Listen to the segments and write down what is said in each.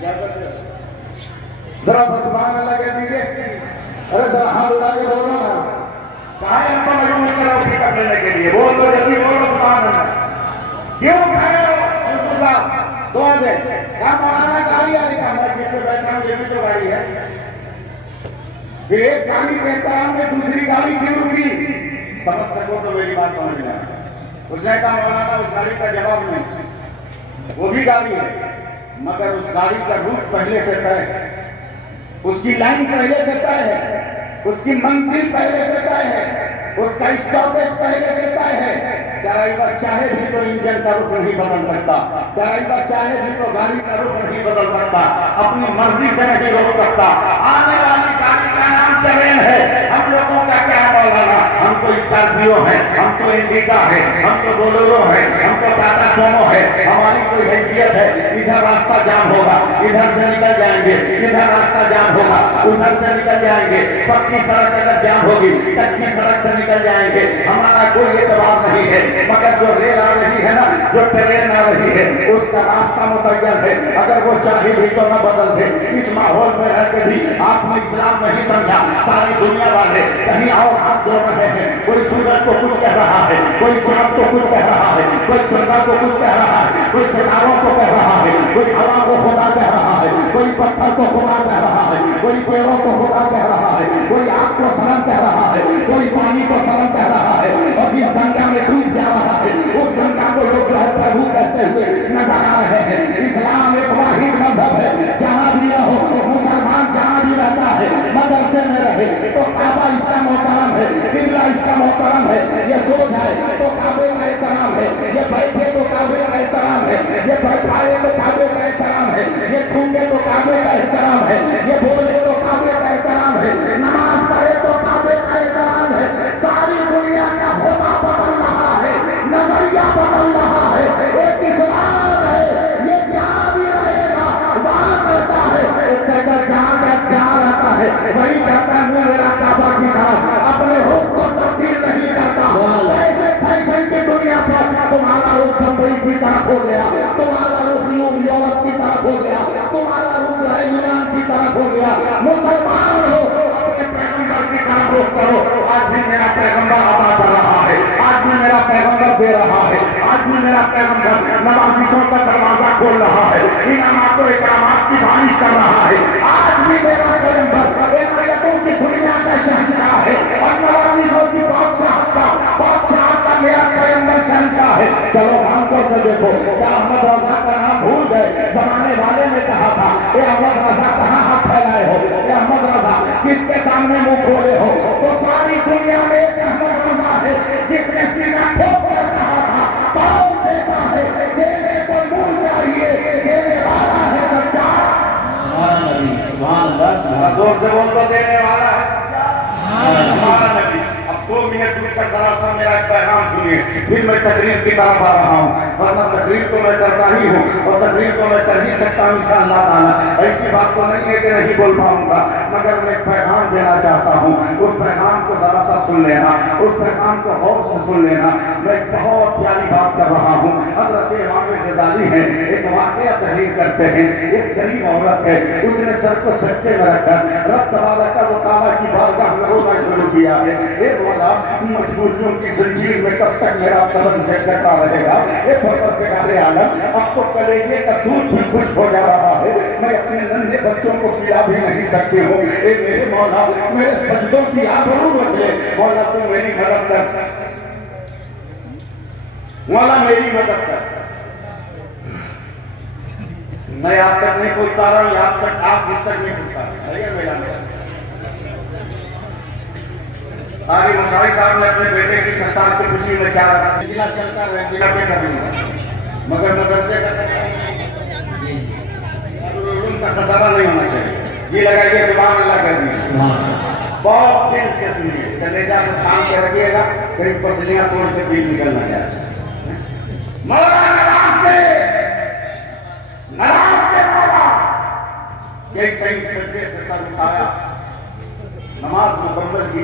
ذرا سبحان اللہ کہہ دیجیے. ارے ذرا ہاتھ اٹھا کے بولو نا. کہاں ہے آپ کو مجبور کرو فکر لینے کے لیے؟ بول تو جلدی بولو سبحان اللہ. کیوں کھڑے ہو حضور صاحب؟ دعا دے. کیا مولانا گاڑی آ رہی ہے؟ میں جس پہ بیٹھا ہوں یہ بھی تو گاڑی ہے. پھر ایک گاڑی کے احترام میں دوسری گاڑی کیوں رکی؟ سمجھ سکو تو میری بات سمجھ لیں. اس نے کہا مولانا اس گاڑی کا جواب نہیں. وہ بھی گاڑی ہے مگر اس گاڑی کا روٹ پہلے سے طے ہے. اس کی لائن پہلے سے طے ہے. اس کی منزل پہلے سے طے ہے. اس کا اسٹاپیج پہلے سے طے ہے. ڈرائیور چاہے بھی تو انجن کا رخ نہیں بدل سکتا. ڈرائیور چاہے بھی تو گاڑی کا رخ نہیں بدل سکتا. اپنی مرضی سے نہیں روک سکتا. آنے والی گاڑی کا نام ٹرین ہے. ہم لوگوں کا کیا مولانا؟ ہم تو اسکارپیو ہیں, ہم تو انڈیکا ہے, ہم تو بولیرو ہے, ہم تو ٹاٹا سومو ہے. ہماری کوئی حیثیت ہے؟ ادھر راستہ جام ہوگا, ادھر سے نکل جائیں گے. ادھر راستہ جام ہوگا, ادھر سے نکل جائیں گے. پکی سڑک اگر جام ہوگی, کچی سڑک سے نکل جائیں گے. ہمارا کوئی اعتبار نہیں ہے. مگر جو ریل آ رہی ہے نا, جو ٹرین آ رہی ہے, اس کا راستہ متعین ہے. اگر وہ چاہے بھی تو نہ بدل دے. اس ماحول میں رہ کے بھی آپ نے اسلام نہیں سمجھا. ساری دنیا والے کہیں اور ہاتھ جوڑ رہے ہیں. کوئی سورج کو کچھ کہہ رہا ہے, کوئی چاند کو کچھ کہہ رہا ہے, کوئی چندر کو کچھ کہہ رہا ہے, کوئی ستاروں کو کہہ رہا ہے, کوئی ہوا کو خدا کہہ رہا ہے, کوئی پتھر کو خدا کہہ رہا ہے, کوئی پیڑوں کو خدا کہہ رہا ہے, کوئی آگ کو صنم کہہ رہا ہے, کوئی پانی کو صنم کہہ رہا ہے. اور جس گنگا میں ڈوب جا رہا ہے اس گنگا کو لوگ جو ہے پربھو کہتے ہوئے نظر آ رہے ہیں. اسلام ایک واحد مذہب ہے. جہاں بھی رہو, مسلمان جہاں بھی رہتا ہے مدرسے میں رہے تو کعبہ اس کا محترم ہے, قبلہ اس کا محترم ہے. یہ سوچ ہے تو کعبے کا احترام ہے, یہ بیٹھے تو کعبے کا احترام ہے, یہ بیٹھائے تو کعبے کا احترام ہے, یہ تھوکے تو کعبے کا احترام ہے, یہ بولے تو کعبے کا احترام ہے, نماز پڑھے تو کعبے کا احترام ہے. ساری دنیا کا خدا بدل رہا ہے, نظریہ بدل رہا ہے. ایک اسلام ہے, یہ جہاں بھی رہے گا وہاں کہتا ہے, جہاں کا پیار آتا ہے وہی کہتا ہے میرا کعبہ کی طرف. اپنے رخ کو تبدیل نہیں کرتا. ایسے فیشن کی دنیا پر تمہارا رخ بمبئی کی طرف ہو گیا, تمہارا رخ یورپ کی طرف ہو گیا, تمہارا رخ جو ہے یونان کی طرف ہو گیا. مسلمان ہو اپنے پیغمبر کی طرف رخ کرو. آج بھی میرا پیغمبر عطا کر رہا ہے, آج بھی میرا پیغمبر دے رہا ہے, آج بھی میرا پیغمبر نوازشوں کا دروازہ کھول رہا ہے, انعامات و اکرامات کی بارش کر رہا ہے. آج بھی میرا پیغمبر عنایتوں کی دنیا کا شہنشاہ ہے اور نوازشوں کی بادشاہت کا میرا پیغمبر شہنشاہ ہے. چلو مان کر کے دیکھو, کیا احمد رضا کا نام بھول گئے؟ زمانے والے نے کہا تھا اے احمد رضا کہاں ہاتھ پھیلائے ہو, اے احمد رضا کس کے سامنے منہ کھولے ہو؟ تو ساری دنیا میں ایک احمد رضا ہے جس نے سینہ ٹھوک کر کہا تھا پاؤں دیتا ہے دینے کو منہ چاہیے, دینے والا ہے سچا. زور سے بول تو دینے والا ہے ہمارا نبی. اب 2 منٹ رک کر ذرا سا میرا ایک پیغام سنیے, پھر میں تقریر کی طرف آ رہا ہوں. ورنہ تقریر تو میں کرتا ہی ہوں اور تقریر تو میں کر ہی سکتا ہوں انشاءاللہ تعالیٰ. ایسی بات تو نہیں ہے کہ نہیں بول پاؤں گا, مگر میں ایک پیغام دینا چاہتا ہوں. اس پیغام کو ذرا سا سن لینا, اس پیغام کو غور سے سن لینا. میں ایک بہت پیاری بات کر رہا ہوں. حضرت امام غزالی ہیں, ایک واقعہ تحریر کرتے ہیں. ایک غریب عورت ہے, اس نے سر کو سجدے میں رکھ کر رب تبارک و تعالیٰ کی بارگاہ میں رونا شروع کیا ہے. اے مولا, مجبوریوں کی زنجیر میں کب تک میرا قدم جھٹکتا رہے گا؟ اے پروردگار عالم, اب تو کلیجے کا دودھ بھی خشک ہو جا رہا ہے, میں اپنے ننھے بچوں کو پلا بھی نہیں سکتی ہوں. اے میرے مولا, میرے سجدوں کی آبرو رکھ لے. مولا تو میری مدد کر, مولا میری مدد کر. میں آپ تک نہیں پہنچتا رہا ہوں, آپ تک آپ مجھ تک نہیں پہنچتا. آری مشاوی صاحب نے اپنے بیٹے کی دستار کی خوشی میں کیا رکھا, پچھلا چلتا رہے پہ کر دوں گا, مگر مدرسے کا علم کا خسارہ نہیں ہونا چاہیے. یہ لگائیے سبحان اللہ کہہ دیجیے. بہت دل سے سنیے, کلیجہ کو چھان کے رکھیے گا, کہیں پسلیاں توڑ کے دل نکلنا چاہیے. مولا نراز دے مولا. ایک صحیح سجدے سے سر اٹھایا, نماز مکمل کی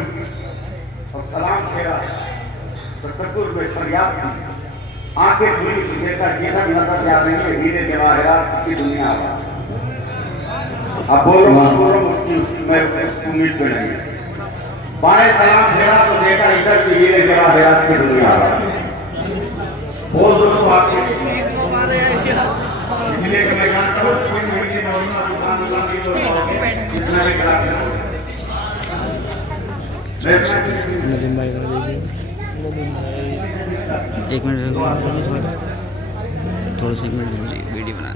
اور سلام پھیرا, تشکر میں فریاد کی, آنکھیں کھلی تو دیکھا جنت نظر جا رہی ہے, ہیرے جواہرات کی دنیا. اب بولو اس کی میں امید پہ نہیں ہے. بائیں سلام پھیرا تو دیکھا ادھر کی یہ لے کرا دیا کی دنیا آ بول دو تو آپ اس لیے کہ میں جانتا ہوں کوئی مہینے مولانا سبحان اللہ کی جو اتنا لے کر آپ ایک منٹ تھوڑا سا ویڈیو بنا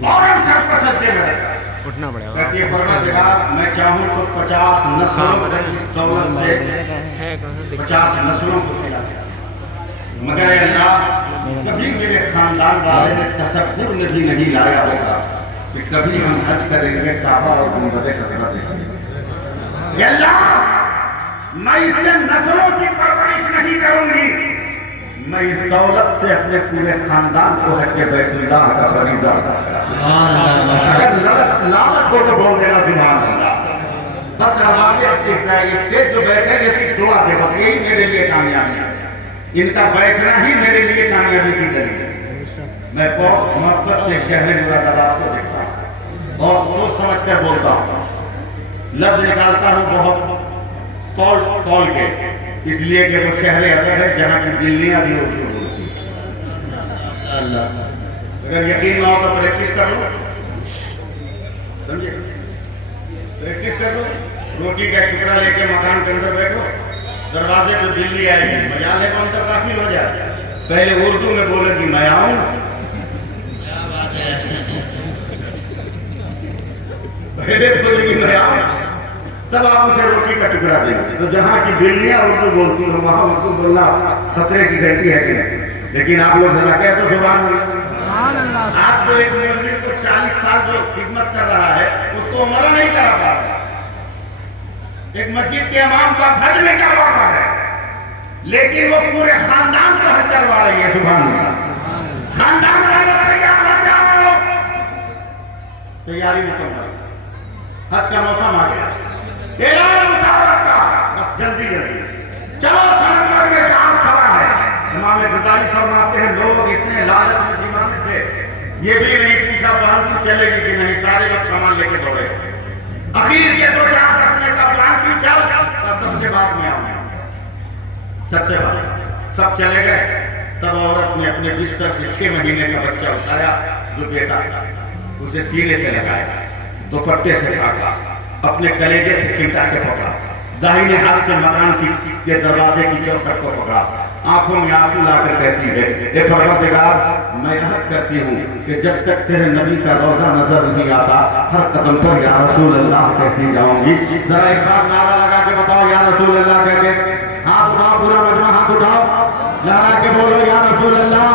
فوراً سر کو سجدے میں رکھا اٹھنا پڑے گا. کہتی ہے پروردگار میں چاہوں تو 50 نسلوں تک اس دولت سے 50 نسلوں کو کھلا دیا مگر اے اللہ کبھی میرے خاندان والے نے تصور میں بھی نہیں لایا ہوگا کہ کبھی ہم حج کریں گے کعبہ اور گنبد خطرہ دیکھیں گے. اے اللہ میں اس سے نسلوں کی پرورش نہیں کروں گی, میں اس دولت سے اپنے پورے خاندان کو حج بیت اللہ کا فریضہ ادا کروں. اگر لالچ ہو تو بول دینا سبحان اللہ. بس اربابیت دیکھتا ہے اسٹیج جو بیٹھے گے صرف دعا دے بس یہی میرے لیے کامیابی ہے. ان کا بیٹھنا ہی میرے لیے کامیابی کی دلیل ہے. میں بہت محبت سے شہر مراد آباد کو دیکھتا ہوں اور سوچ سمجھ کر بولتا ہوں, لفظ نکالتا ہوں بہت کال کے, اس لیے کہ وہ شہر ادب ہے جہاں کی بلیاں بھی اردو بولتی ہیں. اللہ اگر یقین نہ ہو تو پریکٹس کر لو, سمجھے, پریکٹس کر لو. روٹی کا ٹکڑا لے کے مکان کے اندر بیٹھو, دروازے پہ بلی آئے گی, مجال ہے اندر داخل ہو جائے, پہلے اردو میں بولے گی میں آؤں, پہلے بولے گی میں آؤں, تب آپ اسے روٹی کا ٹکڑا دیں گے. تو جہاں کی بلیاں اردو بولتی ہیں وہاں اردو بولنا خطرے کی گھنٹی ہے کہ نہیں, لیکن آپ لوگ ذرا کہہ تو سبحان اللہ. آپ کو ایک مولوی کو 40 سال جو خدمت کر رہا ہے اس کو عمرہ نہیں کرا پا رہا, ایک مسجد کے امام کا حج نہیں کروا پا رہا ہے, لیکن وہ پورے خاندان کو حج کروا رہی ہے. سبحان اللہ. خاندان والوں تیار ہو جاؤ, تیاری مکمل, حج کا موسم آ گیا, اعلان مسافرت کا, بس جلدی چلو. سمندر میں جہاز کھڑا ہے. امام غزالی فرماتے ہیں لوگ اتنے لالچ میں دیوانے تھے, یہ بھی نہیں پوچھا بہن کی چلے گی کہ نہیں, سارے لوگ سامان لے کے دوڑے. اخیر کے 2-4 دسنے کا بہن کی چل, سب سے بعد میں آؤں, سب سے بعد سب چلے گئے. تب عورت نے اپنے بستر سے 6 مہینے کا بچہ اٹھایا جو بیٹا تھا, اسے سینے سے لگایا, دوپٹے سے ڈھاکا, اپنے کلیجے سے چمٹا کے پکڑا, داہنے ہاتھ سے مکان کے دروازے کی چوکھٹ کو پکڑا, آنکھوں میں آنسو لا کر کہتی ہے اے پروردگار میں عہد کرتی ہوں کہ جب تک تیرے نبی کا روزہ نظر نہیں آتا ہر قدم پر یا رسول اللہ کہتی جاؤں گی. ذرا ایک بار نعرہ لگا کے بتاؤ یا رسول اللہ کہہ کے, ہاتھ اٹھاؤ, پورا مجمع ہاتھ اٹھاؤ, لہرا کے بولو یا رسول اللہ,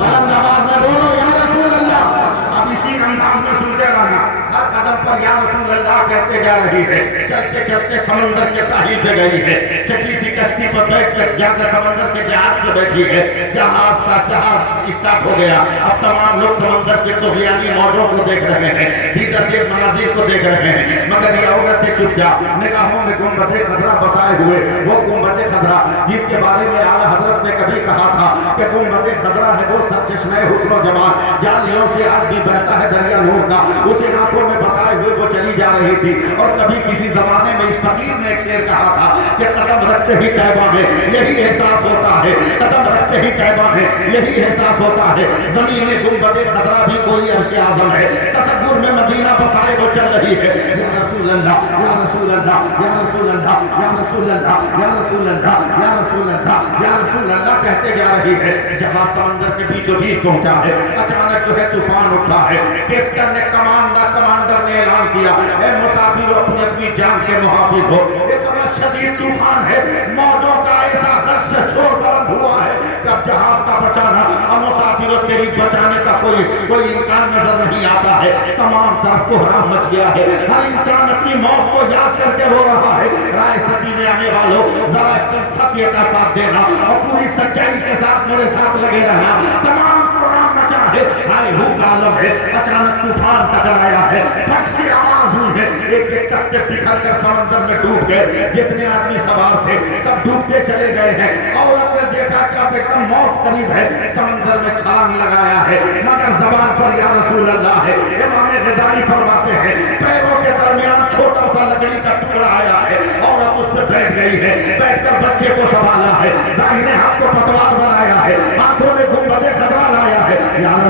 بلند آواز میں بولو یا رسول اللہ. اب اسی انداز میں سنتے رہنا, ہر قدم پر یا رسول اللہ کہتے جا رہی ہے. چلتے چلتے سمندر کے ساحل پہ گئی ہے, چھٹی سی کشتی پر بیٹھ کر جا کر سمندر کے جہاز پہ بیٹھی ہے. جہاز کا جہاز اسٹارٹ ہو گیا. اب تمام لوگ سمندر کے طغیانی موجوں کو دیکھ رہے ہیں, دیگر دیگر مناظر کو دیکھ رہے ہیں, مگر یہ عورتیں چپ جا, نگاہوں میں گنبد خضرا بسائے ہوئے, وہ گنبد خضرا جس کے بارے میں اعلیٰ حضرت نے کبھی کہا تھا کہ گنبد خضرا ہے وہ سرچشمہ حسن و جمال, جالیوں سے آج بھی بہتا ہے دریا نور کا, اسے آنکھوں میں بسائے ہوئے وہ چلی جا رہی تھی. اور کبھی کسی زمانے میں اس فقیر نے ایک شعر کہا تھا کہ قدم رکھتے ہی طیبہ میں یہی احساس ہوتا ہے, قدم رکھتے ہی طیبہ میں یہی احساس ہوتا ہے, زمین گنبد خضرا بھی کوئی عرش اعظم ہے. تصور میں مدینہ بسائے وہ چل رہی ہے, یا رسول اللہ یا رسول اللہ یا رسول اللہ یا رسول اللہ یا رسول اللہ یا رسول اللہ یا رسول اللہ کہتے جا رہی ہے. جہاں سمندر کے بیچوں بیچ پہنچا ہے, اچانک جو ہے طوفان اٹھا ہے. کیپٹن نے کمانڈر نے اعلان کیا اے مسافر اپنی اپنی جان کے محافظ ہو, اتنا شدید طوفان ہے, موجوں کا ایسا غرق سے شور بلند ہوا ہے کہ اب جہاز کا بچانا اور مسافروں تیری بچانے کا کوئی امکان نظر نہیں آتا ہے. تمام طرف کوہرام مچ گیا ہے, ہر انسان اپنی موت کو یاد کر کے رو رہا ہے. رائے ستی میں آنے والوں ذرا ایک دم ستیہ کا ساتھ دینا اور پوری سچائی کے ساتھ میرے ساتھ لگے رہنا. تمام کوہرام مچا ہے, ہائے ہو عالم ہے, اچانک طوفان ٹکرایا ہے, پھٹ سی آواز ہوئی ہے, ایک ایک تختے بکھر کر سمندر میں ڈوب گئے. جتنے آدمی سوار تھے سب ڈوبتے چلے گئے ہیں. عورت نے دیکھا کہ اب ایک دم موت قریب ہے, سمندر میں چھلانگ لگایا ہے, مگر زبان پر یا رسول اللہ ہے. امام غزالی فرماتے ہیں پیروں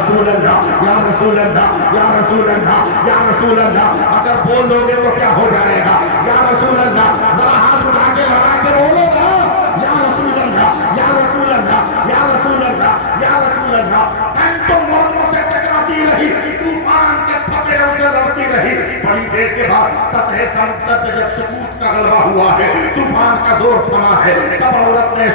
رسول اللہ یا رسول اللہ یا رسول اللہ یا رسول اللہ. اگر بول دو گے تو کیا ہو جائے گا؟ یا رسول اللہ ذرا ہاتھ اٹھا کے لگا کے بولو نا. یا رسول اللہ یا رسول اللہ یا رسول اللہ یا رسول اللہ. گھنٹوں موجوں سے ٹکراتی رہی, طوفان کے پھپڑوں سے لڑتی رہی. بڑی دیر کے بعد سطح سمندر پہ جب سکوت کا غلبہ ہوا ہے, طوفان کا زور تھما ہے, تب عورت نے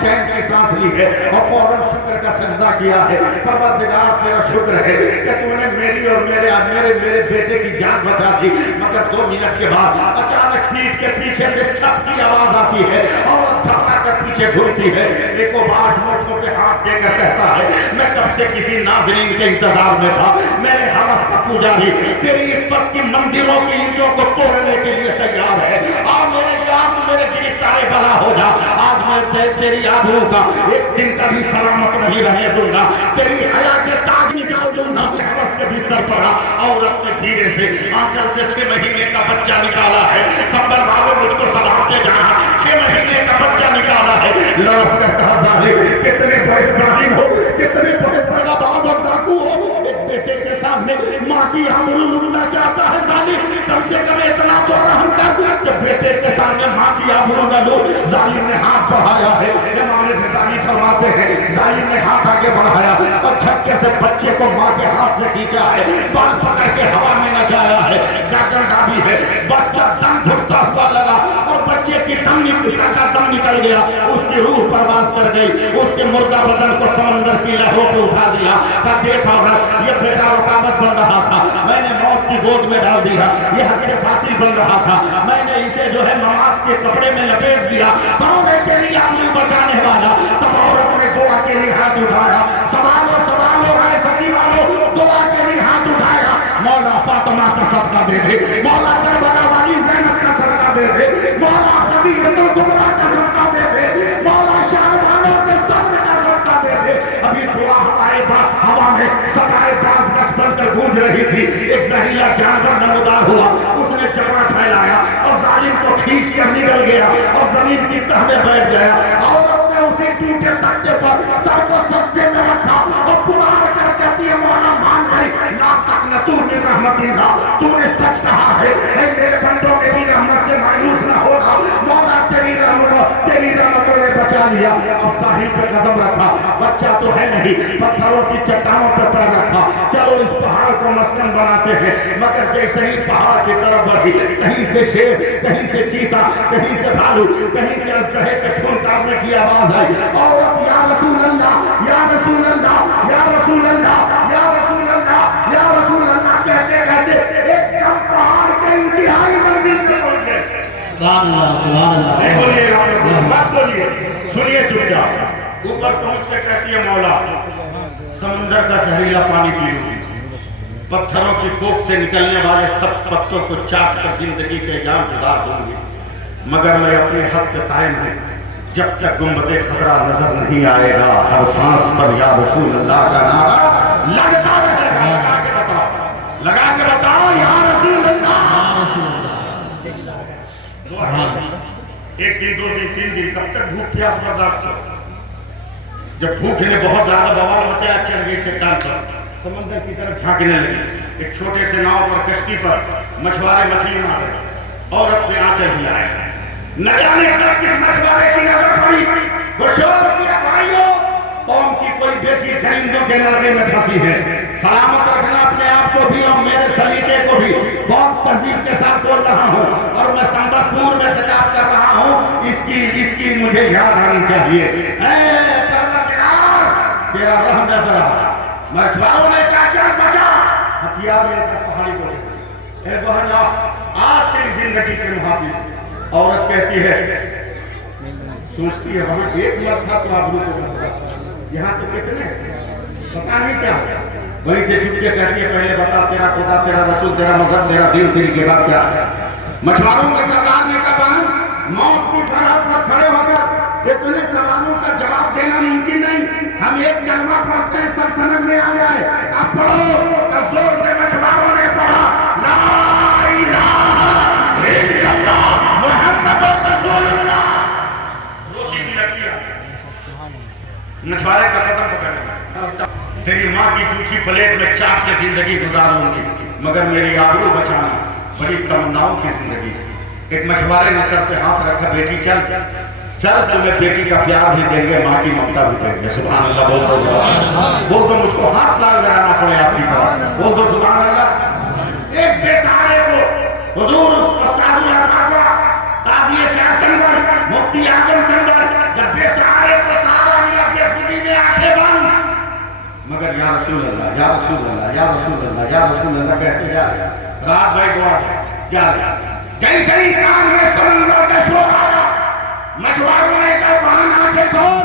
چین کی سانس لی ہے اور فوراً شکر کا سجدہ کیا ہے. پروردگار تیرا شکر ہے کہ تو نے میری اور میرے بیٹے کی جان بچا دی. مگر 2 منٹ کے بعد اچانک پیٹھ کے پیچھے سے چھپ کی آواز آتی ہے, عورت گھبرا کر پیچھے گھومتی ہے. ایک باش موچھوں پہ ہاتھ دے کر کہتا ہے, میں کب سے کسی ناظرین کے انتظار میں تھا, میرے حوث کا پجاری تیری عفت کی مندروں کی اینٹوں کو توڑنے کے لیے تیار ہے. میرے گرفتار بلا ہو جا. آج میں تیری آبرو کا ایک دن کا بھی سلامت نہیں رہنے دوں گا, تیری حیا کے تاج نکال دوں گا. حوث کے بستر پر عورت نے دھیرے سے آنچل سے 6 مہینے کا بچہ نکالا ہے. سنبھل والو مجھ کو سنبھالتے جانا, 6 مہینے کا بچہ نکالا ہے. لرز کر کہا ظالم, کتنے بڑے ظالم ہو, کتنے بڑے دغاباز اور ڈاکو ہو. ایک بیٹے کے سامنے ماں کی آبرو لوٹنا چاہتا ہے ظالم, کم سے کم اتنا تو رحم کر کہ بیٹے کے سامنے ماں کی آبرو نہ لو. ظالم نے ہاتھ بڑھایا ہے. امام غزالی فرماتے ہیں ظالم نے ہاتھ آگے بڑھایا اور جھٹکے سے بچے کو ماں کے ہاتھ سے کھینچا ہے, بال پکڑ کے ہوا میں نچایا ہے, گردن دابی ہے. بچہ دم گھٹتا ہوا لگا اور بچے کی دم نکل گیا. اس کی روح پرواز کر گئی. اس کے مردہ بدن کو سمندر کی لہروں پہ اٹھا دیا. دیکھا عورت, یہ بیٹا رکاوٹ بن رہا تھا, میں نے موت کی گود میں ڈال دیا. یہ حد فاصل بن رہا تھا, میں نے اسے جو ہے ممات کے کپڑے میں لپیٹ دیا. کون ہے تیری آبرو بچانے والا؟ تب عورت نے دعا کے لیے ہاتھ اٹھایا. سوالو رائے سکی والو, دعا کے لیے ہاتھ اٹھایا. مولا فاطمہ کا صدقہ دے دے, مولا کربلا والی زینب کا صدقہ دے دے, مولا خدیجہ الکبریٰ کا صدقہ دے دے, مولا شہربانوں کے صبر کا صدقہ دے دے. ابھی دعا ہوا میں صدائے باز گش بن کر گونج رہی تھی. ایک زہریلا جانور نمودار ہوا, اس نے جبڑا پھیلایا اور ظالم کو کھینچ کر نکل گیا اور زمین کی تہ میں بیٹھ گیا. عورت نے اسی ٹوٹے تختے پر سر کو سجدے میں رکھا اور پکار کر کہتی ہے, مولا مان گئی, لا تقنطوا من رحمت اللہ, تو نے سچ کہا ہے, اے میرے بندوں میری رحمت سے مایوس نہ ہونا. مولا تیری رحمتوں نے بچا لیا. اب ساحل پہ قدم رکھا, بچہ تو ہے نہیں, پتھروں کی چٹانوں پہ پیر رکھا. چلو اس پہاڑ کو مسکن بناتے ہیں. مگر جیسے ہی پہاڑ کی طرف بڑھی, کہیں سے شیر, کہیں سے چیتا, کہیں سے بھالو, کہیں سے اژدہے کے پھنکارنے کی آواز آئی. عورت یا رسول اللہ یا رسول اللہ یا رسول اللہ یا رسول اللہ یا رسول اللہ کہتے کہتے ایک دم پہاڑ کے انتہائی منزل پر پہنچ گئے. سبحان اللہ سبحان اللہ. نہیں بولیے, آپ نے کچھ مت بولیے, سنیے چپ چاپ. اوپر پہنچ کے کہتی ہے, مولا سمندر کا زہریلا پانی پی لوں, پتھروں کی کوکھ سے نکلنے والے سبز پتوں کو چاٹ کر زندگی کے جان گزار دوں گی, مگر میں اپنے حد پہ قائم ہوں جب تک گنبد خضرا نظر نہیں آئے گا. ہر سانس پر یا رسول اللہ کا نعرہ لگتا رہے گا. لگا کے بتاؤ یا رسول اللہ. ایک دن, 2 دن, 3 دن, کب تک بھوک پیاس برداشت کرو؟ جب بھوک نے بہت زیادہ بوال مچایا, چڑھ گئی چٹان پر, سمندر کی طرف جھانکنے لگی. ایک چھوٹے سے ناؤ پر, کشتی پر مچھوارے مچھلی مار رہے. عورت نے آنچل ہلایا, نہ جانے کب کس مچھوارے کی نظر پڑی, وہ شور کیا, بھائیو قوم کی کوئی بیٹی درندوں کے نرمے میں پھنسی ہے, سلامت رکھنا اپنے آپ کو بھی اور میرے سلیقے کو بھی. بہت تہذیب کے ساتھ بول رہا ہوں اور میں سمبل پور میں خطاب کر رہا ہوں, اس کی مجھے یاد آنی چاہیے. اے پروردگار تیرا رحم نظر آ. مچھواروں نے کہا چل بچا, ہتھیار لے کر پہاڑی کو دیکھا, اے بہن آپ تیری زندگی کے محافظ. عورت کہتی ہے, سوچتی ہے وہاں ایک مرد تھا تو آبرو کو کرتا, یہاں تو کتنے, پتا نہیں کیا. وہیں سے چھپ کے کہتی ہے, پہلے بتا تیرا خدا, تیرا رسول, تیرا مذہب, تیرا دین, تیری کتاب کیا ہے. مچھواروں کے سردار نے کہا, بہن موت کی سرحد پر کھڑے ہو کر اتنے سوالوں کا جواب دینا ممکن نہیں, ہم ایک کلمہ پڑھتے ہیں, سب سمجھ میں آ جائے. اب پڑھو. تو زور سے مچھواروں نے پڑھا, لا الہ الا اللہ محمد رسول اللہ. روٹی بھی لگی ہے, مچھوارے کا قدم پکڑ لیا, پلیٹ میں چاٹ کے زندگی گزاروں گی، مگر میری آبرو بچانا بڑی تمناؤں کی زندگی۔ ایک مچھوارے نے سر پہ ہاتھ رکھا، بیٹی چل چل، تمہیں بیٹی کا پیار بھی دیں گے، ماں کی ممتا بھی دیں گے۔ سبحان اللہ، بول دو بول دو، مجھ کو ہاتھ لگانا پڑے آپ کی طرح، بول دو سبحان اللہ۔ ایک بے سہارے کو حضور استاد الاساتذہ قاضی شاہ سنگر مفتی اعظم سنگر جب بے سہارے کو سہارا ملا، بے خودی میں آنکھیں بند، مگر یا رسول اللہ یا رسول اللہ یا رسول اللہ یا رسول اللہ کہتے جا رہے۔ رات بھائی دعا جا رہے، جیسے ہی کان میں سمندر کا شور آیا، مچھواروں نے کہا وہاں آنکھیں کھول،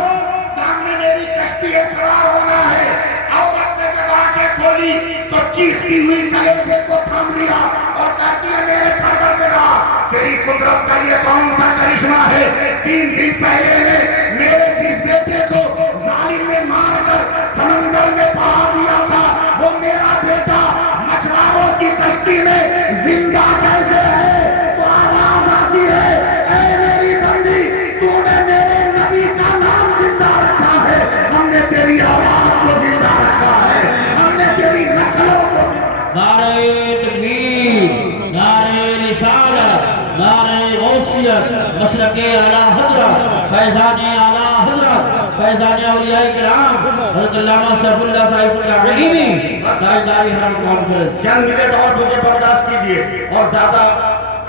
سامنے میری کشتی سوار ہونا ہے۔ عورت نے جب آنکھیں کھولی تو چیختی ہوئی کلیجے کو تھام لیا اور کہتی ہے میرے پروردگار، تیری قدرت کا یہ کون سا کرشمہ ہے؟ 3 دن پہلے نے میرے جس بیٹے کو ظالم نے مار کر سمندر میں بہا دیا تھا، وہ میرا بیٹا مچھواروں کی کشتی میں زندہ کیسے ہے؟ تو آواز آتی ہے، اے میری بندی، تو نے میرے نبی کا نام زندہ رکھا ہے، ہم نے تیری آواز کو زندہ رکھا ہے، ہم نے تیری نسلوں کو۔ نعرہ تکبیر، نعرہ رسالت، نعرہ غوثیت، مشرق اعلی حضرت، فیضان اعلی حضرت، فیضان اولیاء کرام حضرت علامہ سیف اللہ صاحب اللہ علیمی تاجداری حرم کانفرنس۔ چند منٹ اور مجھے برداشت کیجئے، اور زیادہ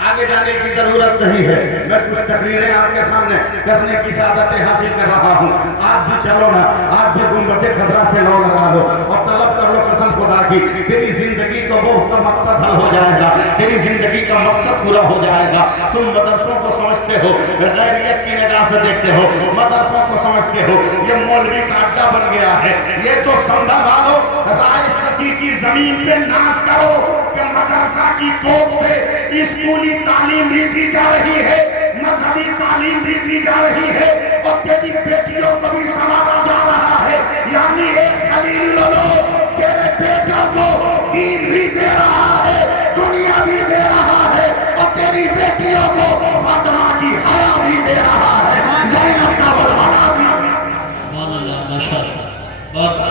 آگے جانے کی ضرورت نہیں ہے، میں کچھ تقریریں آپ کے سامنے کرنے کی سعادت حاصل کر رہا ہوں۔ آج بھی چلو نا، آج بھی گنبد خضرا سے لو لگا لو اور طلب کر لو قسم خدا کی، تیری زندگی کا وہ کا مقصد حل ہو جائے گا، تیری زندگی کا مقصد پورا ہو جائے گا۔ تم مدرسوں کو سمجھتے ہو، غیریت کی نگاہ سے دیکھتے ہو، مدرسوں کو سمجھتے ہو یہ مولوی کا اڈا بن گیا ہے، یہ تو سنبھل والو، رائے ستی کی زمین پہ ناز کرو کہ مدرسہ کی کوکھ سے اسکولی تعلیم بھی دی جا رہی ہے، مذہبی تعلیم بھی دی جا رہی ہے، اور تیری بیٹیوں کو بھی سنوارا جا رہا ہے۔ یعنی ایک خلیل اللہ تیرے بیٹوں کو دین بھی دے رہا ہے، دنیا بھی دے رہا ہے، اور تیری بیٹیوں کو فاطمہ کی حیا بھی دے رہا ہے، زینب کا ولولہ بھی۔ سبحان اللہ، ماشاءاللہ، بہت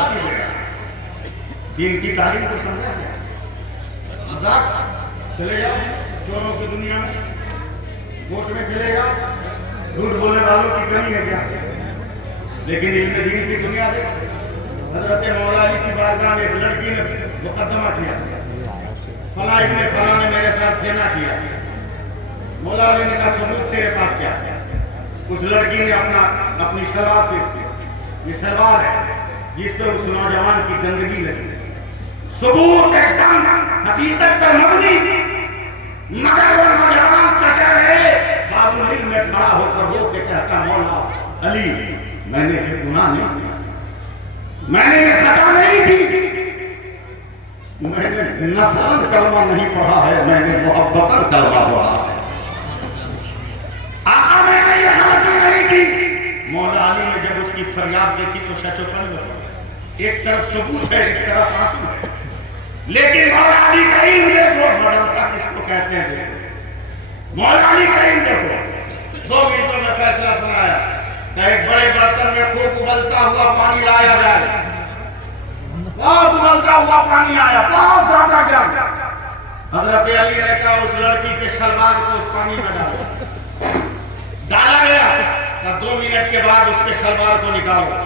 دین کی تعلیم کو سمجھا گیا۔ مذاق چلے جاؤ چوروں کی دنیا میں، کوٹ میں چلے جاؤ، جھوٹ بولنے والوں کی کمی ہے کیا؟ لیکن علم دین کی دنیا دیکھ، حضرت مولا علی کی بارگاہ میں ایک لڑکی نے مقدمہ کیا، فلاں ابن فلاں نے میرے ساتھ زنا کیا۔ مولا علی نے کہا ثبوت تیرے پاس کیا ہے؟ اس لڑکی نے اپنی شلوار پیش کی، یہ شلوار ہے جس پہ اس نوجوان کی گندگی لگی۔ ثبوت ایک دم حقیقت پر مبنی، مگر وہ نوجوان کہتا رہے، باب العلم میں کھڑا ہو کر رو کے کہتا مولا علی میں نے یہ گناہ نہیں کیا، میں نے یہ خطا نہیں کی، میں نے نصرن کلمہ نہیں پڑھا ہے، میں نے محبتاً کلمہ پڑھا ہے، آقا میں نے یہ غلطی نہیں کی۔ مولا علی نے جب اس کی فریاد دیکھی تو ششوپن ہو، ایک طرف ثبوت ہے ایک طرف آنسو ہے، لیکن مولا علی کا علم دیکھو، مدرسہ کس کو کہتے ہیں دیکھو، مولا علی کا علم دیکھو۔ 2 منٹوں میں فیصلہ سنایا کہ ایک بڑے برتن میں خوب ابلتا ہوا پانی لایا جائے، بہت ابلتا ہوا پانی آیا، بہت زیادہ گرم۔ حضرت علی نے کہا اس لڑکی کے شلوار کو اس پانی میں ڈالا گیا، کہ 2 منٹ کے بعد اس کے شلوار کو نکالو۔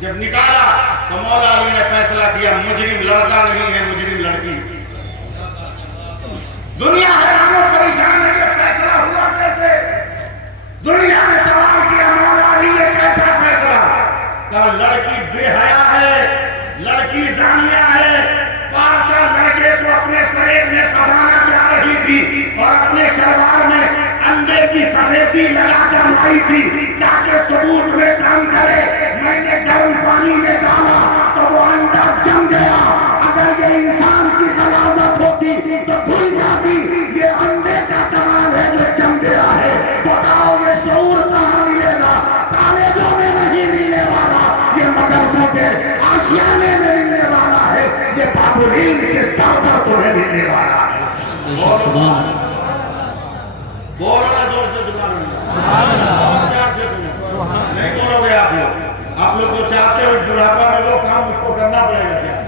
جب نکالا تو مولا علی نے فیصلہ کیا مجرم لڑکا نہیں ہے، مجرم لڑکی۔ دنیا حیران و پریشان ہے یہ فیصلہ ہوا کیسے؟ دنیا نے سوال کیا مولا علی یہ کیسا فیصلہ؟ کہا لڑکی بے حیا ہے، لڑکی زانیہ ہے، پارسا لڑکے کو اپنے فریب میں پھنسانا چاہ رہی تھی اور اپنے شلوار میں انڈے کی سفیدی لگا کر لائی تھی تاکہ ثبوت میں کام کرے۔ میں نے گرم پانی میں ڈالا تو وہ انڈا جم گیا، اگر یہ انسان کی غلاظت ہوتی تو دھل جاتی، یہ انڈے کا کمال ہے جو جم گیا ہے۔ بتاؤ یہ شعور کہاں ملے گا؟ کالجوں میں نہیں ملنے والا، یہ مدرسوں کے آشیانے میں ملنے والا ہے، یہ باب العلم کے در پر تمہیں ملنے والا ہے۔ بولو نا زور سے سبحان اللہ، اور پیار سے سنو، نہیں بولو گے آپ لوگ جو چاہتے ہو بڑھاپا میں وہ کام اس کو کرنا پڑے گا کیا؟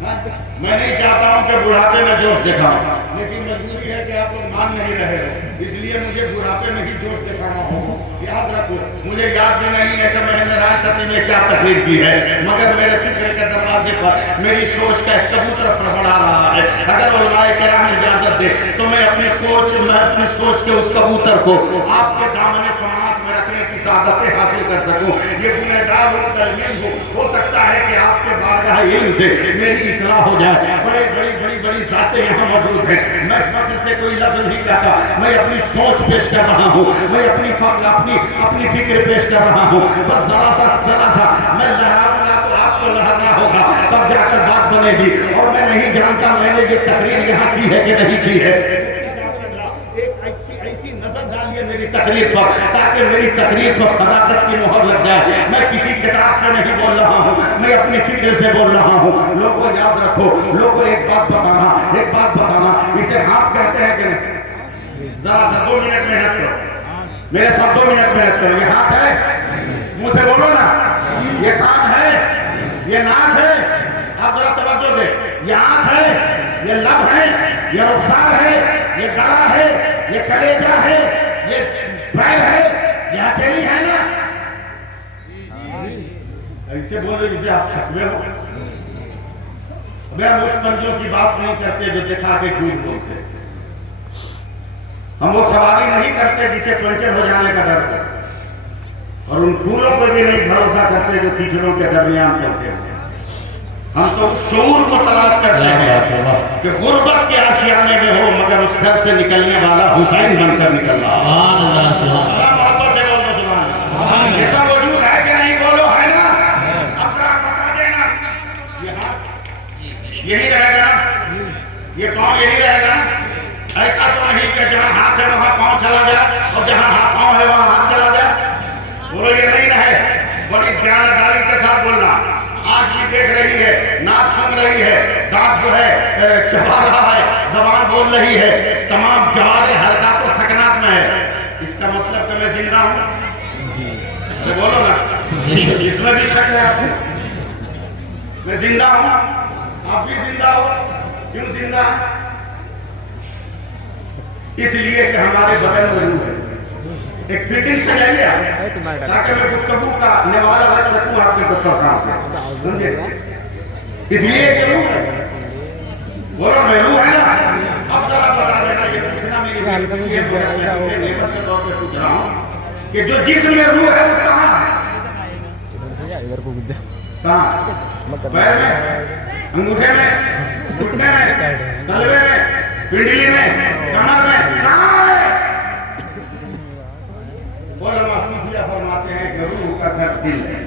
میں نہیں چاہتا ہوں کہ بڑھاپے میں جوش دکھاؤں، لیکن مجبوری ہے کہ آپ لوگ مان نہیں رہے ہو، اس لیے مجھے بڑھاپے میں ہی جوش دکھانا ہوگا۔ یاد رکھو، مجھے یاد بھی نہیں ہے کہ میں نے رائے سطح میں کیا تقریر کی ہے، مگر میرے فکر کے دروازے پر میری سوچ کا ایک کبوتر پڑپڑا رہا ہے۔ اگر علماء کرام اجازت دے تو میں اپنی سوچ کے اس کبوتر کو آپ کے دامن سماعت میں رکھنے کی سعادت حاصل کر سکوں۔ یہ گنہگار ہو سکتا ہے کہ آپ کے بارگاہ علم سے میری اصلاح ہو جائے۔ بڑی ذاتیں یہاں موجود ہیں، میں فخر سے کوئی لفظ نہیں کہتا، میں اپنی سوچ پیش کر رہا ہوں، میں اپنی فکر پیش کر رہا ہوں۔ بس ذرا سا میں لہراؤں گا تو آپ کو لہرنا ہوگا، تب جا کر بات بنے گی۔ اور میں نہیں جانتا میں نے یہ تقریر یہاں کی ہے کہ نہیں کی ہے، ایسی نظر ڈالیے میری تقریر پر تاکہ میری تقریر پر صداقت کی مہر لگ جائے۔ میں کسی کتاب سے نہیں بول رہا ہوں، میں اپنی فکر سے بول رہا ہوں۔ لوگوں یاد رکھو، لوگوں ایک بات بتانا، اسے ہاتھ کہتے ہیں کہ نہیں؟ ذرا سا 2 منٹ محنت کرو، میرے ساتھ 2 منٹ محنت کرو۔ یہ ہاتھ ہے، منہ سے بولو نا، یہ کان ہے، یہ ناک ہے، آپ ذرا توجہ دیں، یہ آنکھ ہے، یہ لب ہے، یہ رخسار ہے، یہ گلا ہے، یہ کلیجہ ہے، یہ پیر ہے، یہ ہتھیلی ہے نا؟ ایسے بولے جسے آپ شکوے ہو۔ ہم اس پنجوں کی بات نہیں کرتے جو دکھا کے جھوٹ بولتے، ہم وہ سواری نہیں کرتے جسے پنچر ہو جانے کا ڈر ہے، اور ان پھولوں پہ بھی نہیں بھروسہ کرتے جو کیچڑوں کے درمیان چلتے ہیں۔ ہم تو شعور کو تلاش کرتے ہیں کہ غربت کے آشیانے میں ہو مگر اس گھر سے نکلنے والا حسین بن کر نکل رہا۔ اللہ محبت سے بول دو سبحان اللہ۔ یہ سب وجود ہے کہ نہیں؟ بولو ہے نا؟ اب ذرا بتا دینا، یہ ہاتھ یہی رہے گا، یہ پاؤں یہی رہے گا؟ ایسا تو نہیں کہ جہاں ہاتھ ہے وہاں پاؤں چلا جائے اور جہاں پاؤں ہے وہاں ہاتھ چلا جائے۔ بولو یہ نہیں ہے، بڑی دیانتداری کے ساتھ بولنا۔ آنکھ بھی دیکھ رہی ہے، ناک سن رہی ہے، دانت جو ہے چبا رہا ہے، زبان بول رہی ہے، تمام جوارے حرکات و سکنات میں ہے۔ اس کا مطلب کہ میں زندہ ہوں؟ بولو نا، اس میں بھی شک ہے آپ کو؟ میں زندہ ہوں، آپ بھی زندہ ہو۔ کیوں زندہ ہے؟ اس لیے کہ ہمارے بدن میں روح ہے۔ ایک فیلڈنگ سے جائیے آپ تاکہ میں گفتگو کا نوالہ رکھ سکوں آپ کے دسترخوان سے، سمجھے؟ اس لیے کہ روح ہے، بولو میں روح ہے نا؟ اب ذرا بتا دینا، یہ پوچھنا میری نعمت کے طور پہ پوچھ رہا ہوں کہ جو جسم میں روح ہے وہ کہاں ہے؟ کہاں؟ پیر میں، انگوٹھے میں، گھٹنے میں، تلوے میں، پنڈلی میں، کمر میں، کہاں ہے؟ علماء صوفیہ فرماتے ہیں کہ روح کا گھر دل ہے۔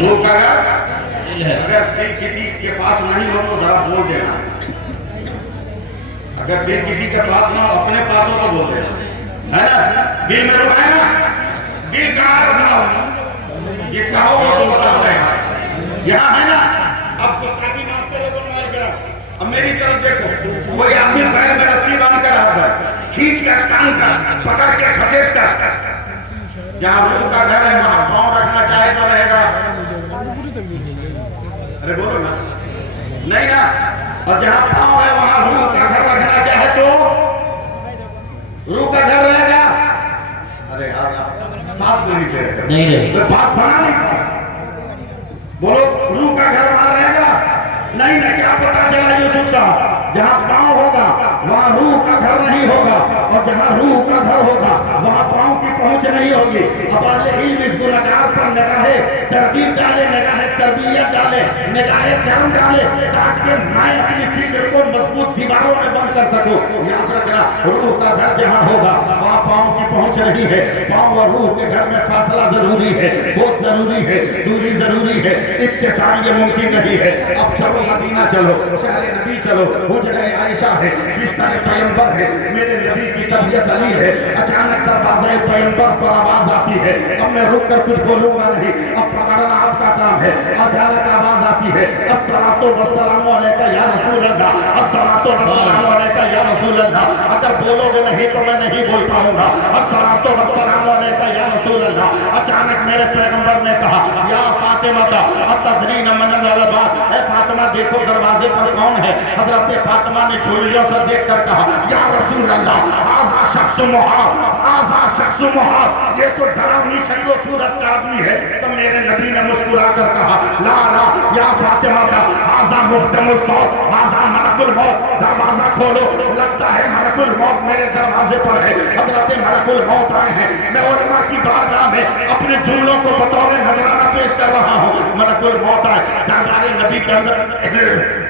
روح کا گھر دل ہے۔ اگر دل کسی کے پاس نہیں ہو تو ذرا بول دینا، اگر دل کسی کے پاس نہ ہو اپنے پاس ہو تو بول دینا، ہے نا؟ دل میں روح ہے نا؟ دل کہاں ہے بتاؤ، جس کا ہو وہ تو بتاؤ رہے گا، یہاں ہے نا؟ اب گستاخی معاف کرو تو میں کرا، اب میری طرف دیکھو، کوئی آدمی پیر میں رسی باندھ کر رہا ہے، کھینچ کر ٹانگ کر پکڑ کے گھسیٹ کر، جہاں روح کا گھر ہے وہاں پاؤں رکھنا چاہے تو رہے گا؟ ارے بولو نا، نہیں نا؟ اور جہاں پاؤں ہے وہاں روح کا گھر رکھنا چاہے تو روح کا گھر رہے گا؟ ارے یار ساتھ نہیں دے رہے، تو بات بنا نہیں پا، بولو روح کا گھر وہاں رہے گا؟ نہیں نا؟ کیا پتا چلا یوسف صاحب، جہاں پاؤں ہوگا وہاں روح کا گھر نہیں ہوگا، اور جہاں روح کا گھر ہوگا وہاں پاؤں کی پہنچ نہیں ہوگی۔ اب اہل علم اس گنہگار پر نگاہ ترغیب ڈالے، نگاہ تربیت ڈالے، نگاہ کرم ڈالے تاکہ میں اپنی فکر کو مضبوط دیواروں میں بند کر سکوں۔ یاد رکھنا، روح کا گھر جہاں ہوگا وہاں پاؤں کی پہنچ نہیں ہے، پاؤں اور روح کے گھر میں فاصلہ ضروری ہے، بہت ضروری ہے، دوری ضروری ہے، اتصال یہ ممکن نہیں ہے۔ اب چلو مدینہ چلو، شہر نبی چلو، حجرہ عائشہ ہے، بستر پیغمبر ہے، میرے نبی کی طبیعت علی ہے، اچانک دروازہ پیغمبر پر آواز آتی ہے۔ اب میں رک کر کچھ بولوں گا نہیں، اب پکڑنا آپ کا کام ہے۔ اچانک آواز آتی ہے، الصلاۃ والسلام علیکہ یا رسول اللہ، الصلاۃ والسلام علیکہ یا رسول اللہ اگر بولو گے نہیں تو میں نہیں بول پاؤں گا. الصلاۃ والسلام علیک یا رسول اللہ. اچانک میرے پیغمبر نے کہا یا فاطمہ اتدرین من الباب، اے فاطمہ دیکھو دروازے پر کون ہے. حضرت فاطمہ نے جھولیوں سے دیکھ کر کہا یا رسول اللہ ھذا شخص محاب، ھذا شخص محاب، یہ تو ڈراؤنی شکل و صورت کا آدمی ہے. تو میرے نبی نے مسکرا کر کہا لا لا یا فاطمہ کا ھذا محکم الصوت، ھذا ملک الموت. دروازہ کھولو، لگتا ہے ملک الموت میرے دروازے پر ہے. حضرت ملک الموت آئے ہیں. میں علماء کی بارگاہ میں اپنے جملوں کو بطور نذرانہ پیش کر رہا ہوں. ملک الموت آئے دربار نبی کے اندر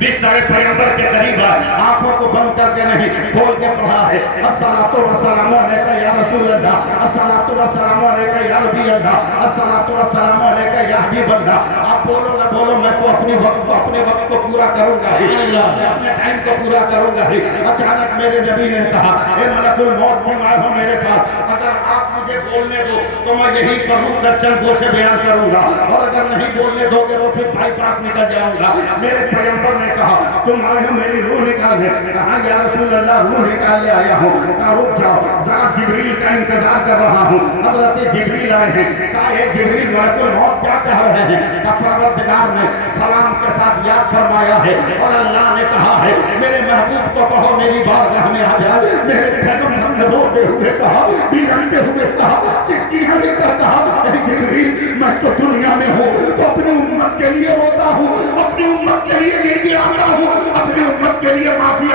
بستر پیغمبر کے قریب آئے. آنکھوں کو بند کر کے نہیں کھول کے پڑھا ہے الصلاۃ والسلام علیک یا رسول اللہ، الصلاۃ والسلام علیک یا نبی اللہ، الصلاۃ والسلام علیک یا حبیب اللہ. آپ بولو نہ بولو میں تو اپنے وقت کو پورا کروں گا ہی، میں اپنے ٹائم کو پورا کروں گا ہی. اچانک میرے نبی نے کہا اے ملک الموت کیوں آئے ہو میرے پاس؟ اگر آپ مجھے بولنے دو تو میں یہیں پر رک کر چند گوشے بیان کروں گا، اور اگر نہیں بولنے دو گے تو پھر بائی پاس نکل جاؤں گا. میرے پیغمبر نے کہا تم آئے ہو میری روح نکالنے؟ کہا یا رسول اللہ روح نکال لے آیا ہوں. کہا رک جاؤ ذرا جبریل کا انتظار کر رہا ہوں. حضرت جبریل آئے ہیں. کہا اے جبریل ملک الموت کیا کہہ رہے ہیں؟ کہ پروردگار نے سلام کے ساتھ یاد فرمایا ہے اور اللہ نے کہا ہے میرے محبوب کو کہو میری بارگاہ میں آ جائے. میرے پیغمبر نے روتے ہوئے کہا، بلکتے ہوئے کہا، سسکیاں لے کر کہا اے جبریل میں تو دنیا میں ہوں تو اپنی امت کے لیے روتا ہوں، اپنی امت کے لیے گر گراتا ہوں، اپنی امت کے لیے معافی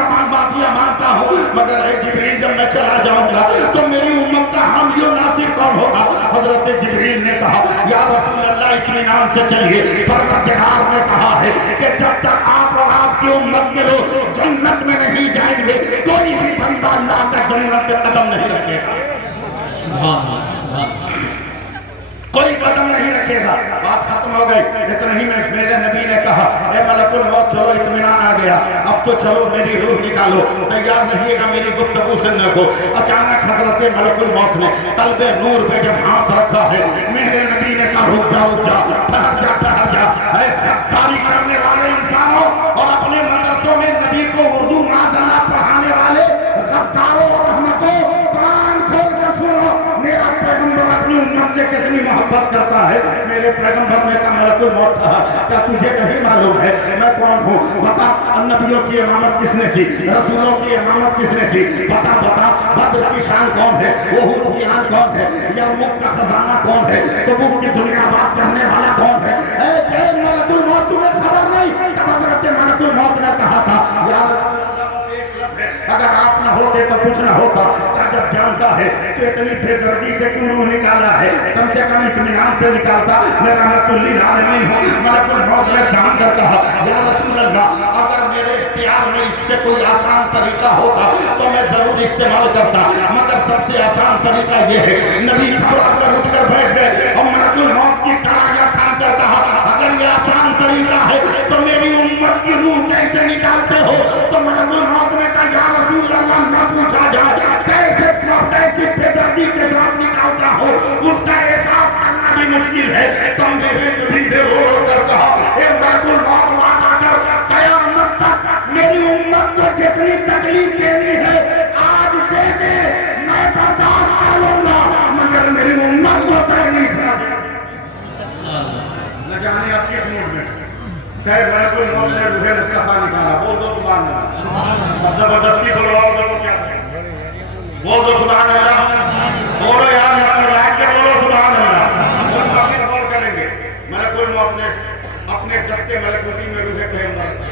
مانگتا ہوں، مگر اے جبریل جب میں چلا جاؤں گا تو میری امت کا حامی و ناصر کون ہوگا؟ حضرت جبریل نے کہا یا رسول اللہ اطمینان سے چلیے. پروردگار نے کہا ہے کہ جب تک آپ اور آپ کی امت کے لوگ جنت میں نہیں جائیں گے کوئی بھی بندہ اللہ کا جنت پہ قدم نہیں رکھے گا، کوئی قدم نہیں رکھے گا. بات ختم ہو گئی. لیکن نہیں میں میرے نبی نے کہا اے ملک الموت چلو اطمینان آ گیا، اب تو چلو میری روح نکالو، تیار رہیے گا میری گفتگو سننے کو. اچانک حضرت ملک الموت نے قلب نور پہ جب ہاتھ رکھا ہے میرے نبی نے کہا رک جا رک جا، ٹھہر جا. اے غداری کرنے والے انسانوں اور اپنے مدرسوں میں نبی کو اردو معذرہ پڑھانے والے غداروں اور احمقوں، قرآن کھول کر سنو میرا پیغمبر اپنی امت سے کتنی محبت کرتا ہے. میرے پیغمبر نے کہا ملک الموت کہا کیا تجھے نہیں معلوم ہے میں کون ہوں؟ بتا نبیوں کی امامت کس نے کی، رسولوں کی امامت کس نے کی؟ بتا بدر کی شان کون ہے، احد کی آن کون ہے، یرموک کا خزانہ کون ہے، تبوک کی دنیا بات کرنے والا کون ہے؟ اے ملک الموت تمہیں خبر نہیں؟ تب حضرت ملک الموت نے کہا تھا یا رسول اللہ بس ایک لفظ ہے، اگر آپ نہ ہوتے تو کچھ نہ ہوتا. جب جانتا ہے کہ اتنی بے دردی سے کیوں روح نکالا ہے کم سے کم اطمینان سے نکالتا. میں رحمت للعالمین ہوں. ملک الموت نے جان کر کہا یا رسول اللہ اگر میرے اختیار میں اس سے کوئی آسان طریقہ ہوتا تو میں ضرور استعمال کرتا، مگر سب سے آسان طریقہ یہ ہے. نبی گھبرا کر اٹھ کر بیٹھ گئے اور ملک الموت کی کڑائیاں تھام کر کہا اگر یہ آسان طریقہ ہے تو میری امت کی روح کیسے نکالتے ہو؟ تو ملک الموت نے کہا یا رسول اللہ نہ پوچھا جائے کیسے بے دردی کے ساتھ نکالتا ہو، اس کا احساس کرنا بھی مشکل ہے. تو میرے نبی نے رو رو کر کہا اے ملک الموت وعدہ کر قیامت تک میری امت کو جتنی تکلیف دینی ہے آج دے دے، میں برداشت کر لوں گا، مگر میری امت کو تکلیف نہ دے. نہ جانے اب کس موڈ میں خیر ملک الموت نے روح مصطفیٰ نکالا. بول دو سبحان اللہ. زبردستی بلواؤ گے تو کیا بول دو سبحان اللہ. بولو یار اپنے لائق کے بولو سبحان اللہ. غور کریں گے ملک الموت نے اپنے دستے ملکوتی میں روح پیغمبر.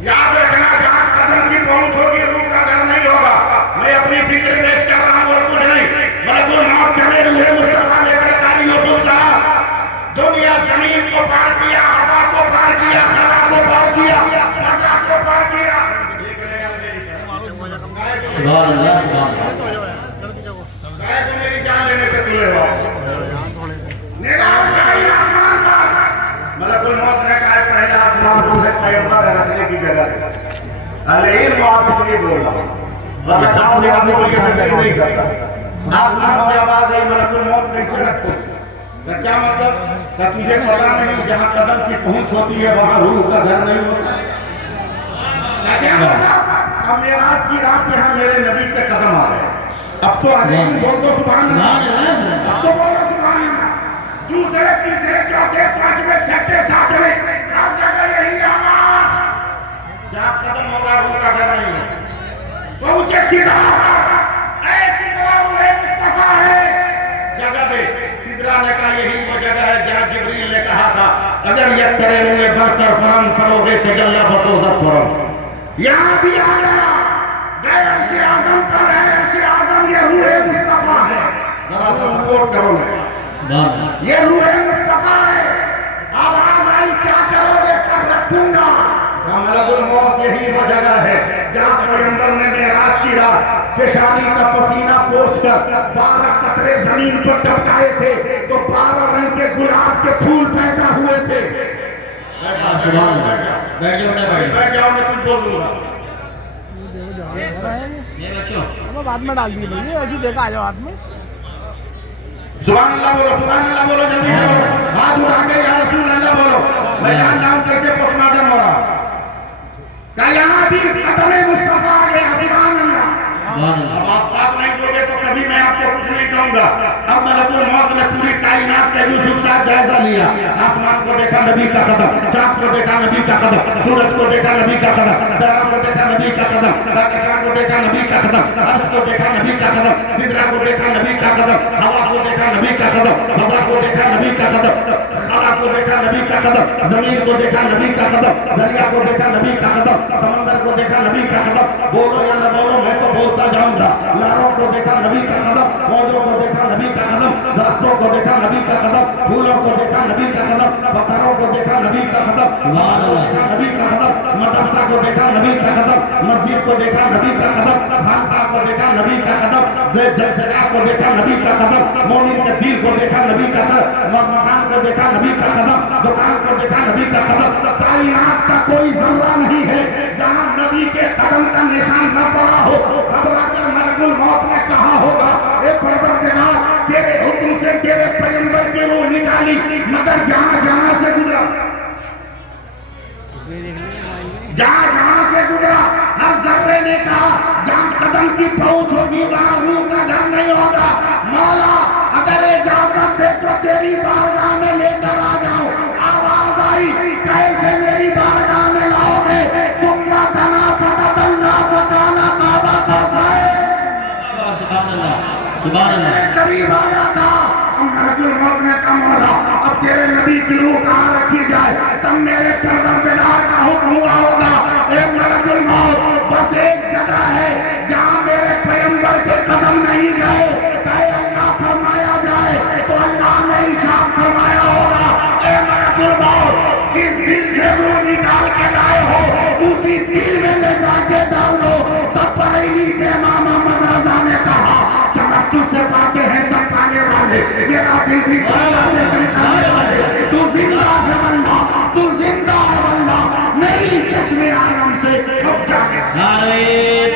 یاد رکھنا جہاں قدم کی پہنچ ہوگی روح کا گھر نہیں ہوگا. میں اپنی فکر پیش کر رہا ہوں اور کچھ نہیں. ملک الموت چلے روح مصطفیٰ لے کر قاری یوسف صاحب دنیا زمین کو پار کیا، ہوا کو پار کیا، خلا کو پار کیا، فضا کو پار کیا. سبحان اللہ سبحان اللہ. تو میری جان لینے پہ تلے ہو نگاہ کرائی آسمان پر. ملک الموت نے کہا پہلے آسمان پر پیغمبر رکھنے کی جگہ ہے. علیہ موت اس لیے بول رہا ہوں ورنہ کام دے آدمی کو یہ تکلیف نہیں کرتا. آسمان سے آواز آئی ملک الموت کیسے رکھو؟ کیا مطلب کہ تجھے پتا نہیں جہاں قدم کی پہنچ ہوتی ہے وہاں روح کا گھر نہیں ہوتا؟ کیا مطلب اب معراج کی رات یہاں میرے نبی کے قدم آ رہے ہیں. اب تو آگے ہی بول دو سبحان اللہ. اب تو بولو سبحان اللہ. دوسرے تیسرے چوتھے پانچویں چھٹے ساتویں ہر جگہ یہی آواز. جہاں قدم ہوگا روح کا ڈر نہیں ہے. پہنچے سدرا پر. اے سدرا وہ مصطفیٰ ہے. جگہ دے. سدرا نے کہا یہی وہ جگہ ہے جہاں جبریل نے کہا تھا اگر یکسرے روئے بڑھ کر فرم فروغے تجلی بسوزت فرم. یہاں بھی آ گیا. گئے عرش اعظم پر ہے. عرش اعظم یہ روح مصطفیٰ ہے. ذرا سا سپورٹ کرو نا. یہ روح مصطفیٰ ہے. آواز آئی کیا کرو گے کر رکھوں گا. ملک الموت یہی وہ جگہ ہے جہاں پیغمبر نے معراج کی رات پیشانی کا پسینہ پوچھ کر 12 قطرے زمین پر ٹپکائے تھے تو 12 رنگ کے گلاب کے پھول پیدا ہوئے تھے. بیٹھ جاؤ میں کچھ بولوں گا. بعد میں ڈال دیے بھائی ابھی دیکھا آ جاؤ ہاتھ میں. سبحان اللہ بولو. سبحان اللہ بولو. جلدی سے بولو. ہاتھ اٹھا کے یا رسول اللہ بولو. میں جانتا ہوں کیسے پوسٹ مارٹم ہو رہا. کہ یہاں بھی قدم مصطفیٰ آ گیا. سبحان اللہ. اب آپ ساتھ نہیں دو گے تو کبھی میں آپ کو کچھ نہیں کہوں گا. اب ملک الموت نے پوری کائنات کا یوسف صاحب جائزہ لیا. آسمان کو دیکھا نبی کا قدم. چاند کو دیکھا نبی کا قدم. سورج کو دیکھا نبی کا قدم. درہ کو دیکھا نبی کا قدم. کہکشاں کو دیکھا نبی کا قدم. عرش کو دیکھا نبی کا قدم. سدرا کو دیکھا نبی کا قدم. ہوا کو دیکھا نبی کا قدم. فضا کو دیکھا نبی کا قدم. خلا کو دیکھا نبی کا قدم. زمین کو دیکھا نبی کا قدم. دریا کو دیکھا نبی کا قدم. سمندر کو دیکھا نبی کا قدم. بولو یا نہ بولو میں تو بولتا جاؤں گا. لاروں کو دیکھا نبی کا قدم. موجوں کو دیکھا نبی کا قدم. درختوں کو دیکھا نبی کا قدم. پھولوں کو دیکھا نبی کا قدم. پتھروں کو دیکھا نبی کا قدم. باغ کو دیکھا نبی کا قدم. مدرسہ کو دیکھا نبی کا قدم. مسجد کو دیکھا نبی کا قدم. خانقاہ کو دیکھا نبی کا قدم. جلسگاہ کو دیکھا نبی کا قدم. مومن کے دل کو دیکھا نبی کا قدم. مکان کو دیکھا نبی کا قدم. دکان کو دیکھا نبی کا قدم. کائنات کا کوئی ذرہ نہیں ہے جہاں نبی کے قدم کا نشان نہ پڑا ہو. گھبرا کر ملک الموت نے کہا ہوگا اے پروردگار تیرے حکم سے تیرے پیغمبر کی روح نکالی مگر جہاں جہاں سے گزرا ہر ذرے نے کہا جہاں قدم کی پہنچ ہوگی وہاں روح کا گھر نہیں ہوگا. مولا اگر اجازت دے تو تیری بارگاہ میں لے کر آ جاؤں. آواز آئی کیسے میری بارگاہ میں لاؤ گے. ثم دنا فتدلا فکانا قاب قوسین. سبحان اللہ. قریب آیا تھا. ملک الموت نے کہا مولا اب تیرے نبی کی روح کہاں رکھی جائے. تب میرے پروردگار کا حکم ہوا ہوگا اے ملک الموت بس ایک جگہ ہے جہاں میرے پیغمبر کے قدم نہیں گئے. کہ اللہ فرمایا جائے تو اللہ نے ارشاد فرمایا ہوگا اے ملک الموت جس دل سے روح نکال کے لائے ہو اسی دل میں لے جا کے ڈال دو. تب بریلی کے امام احمد رضا نے کہا چمک تجھ سے پاتے ہیں سب پانے والے. میرا دل بھی کھلا دے چمکانے والے. تو زندہ ہے واللہ. تو زندہ ہے واللہ. میری چشم عالم سے چھپ جائے. نعرہ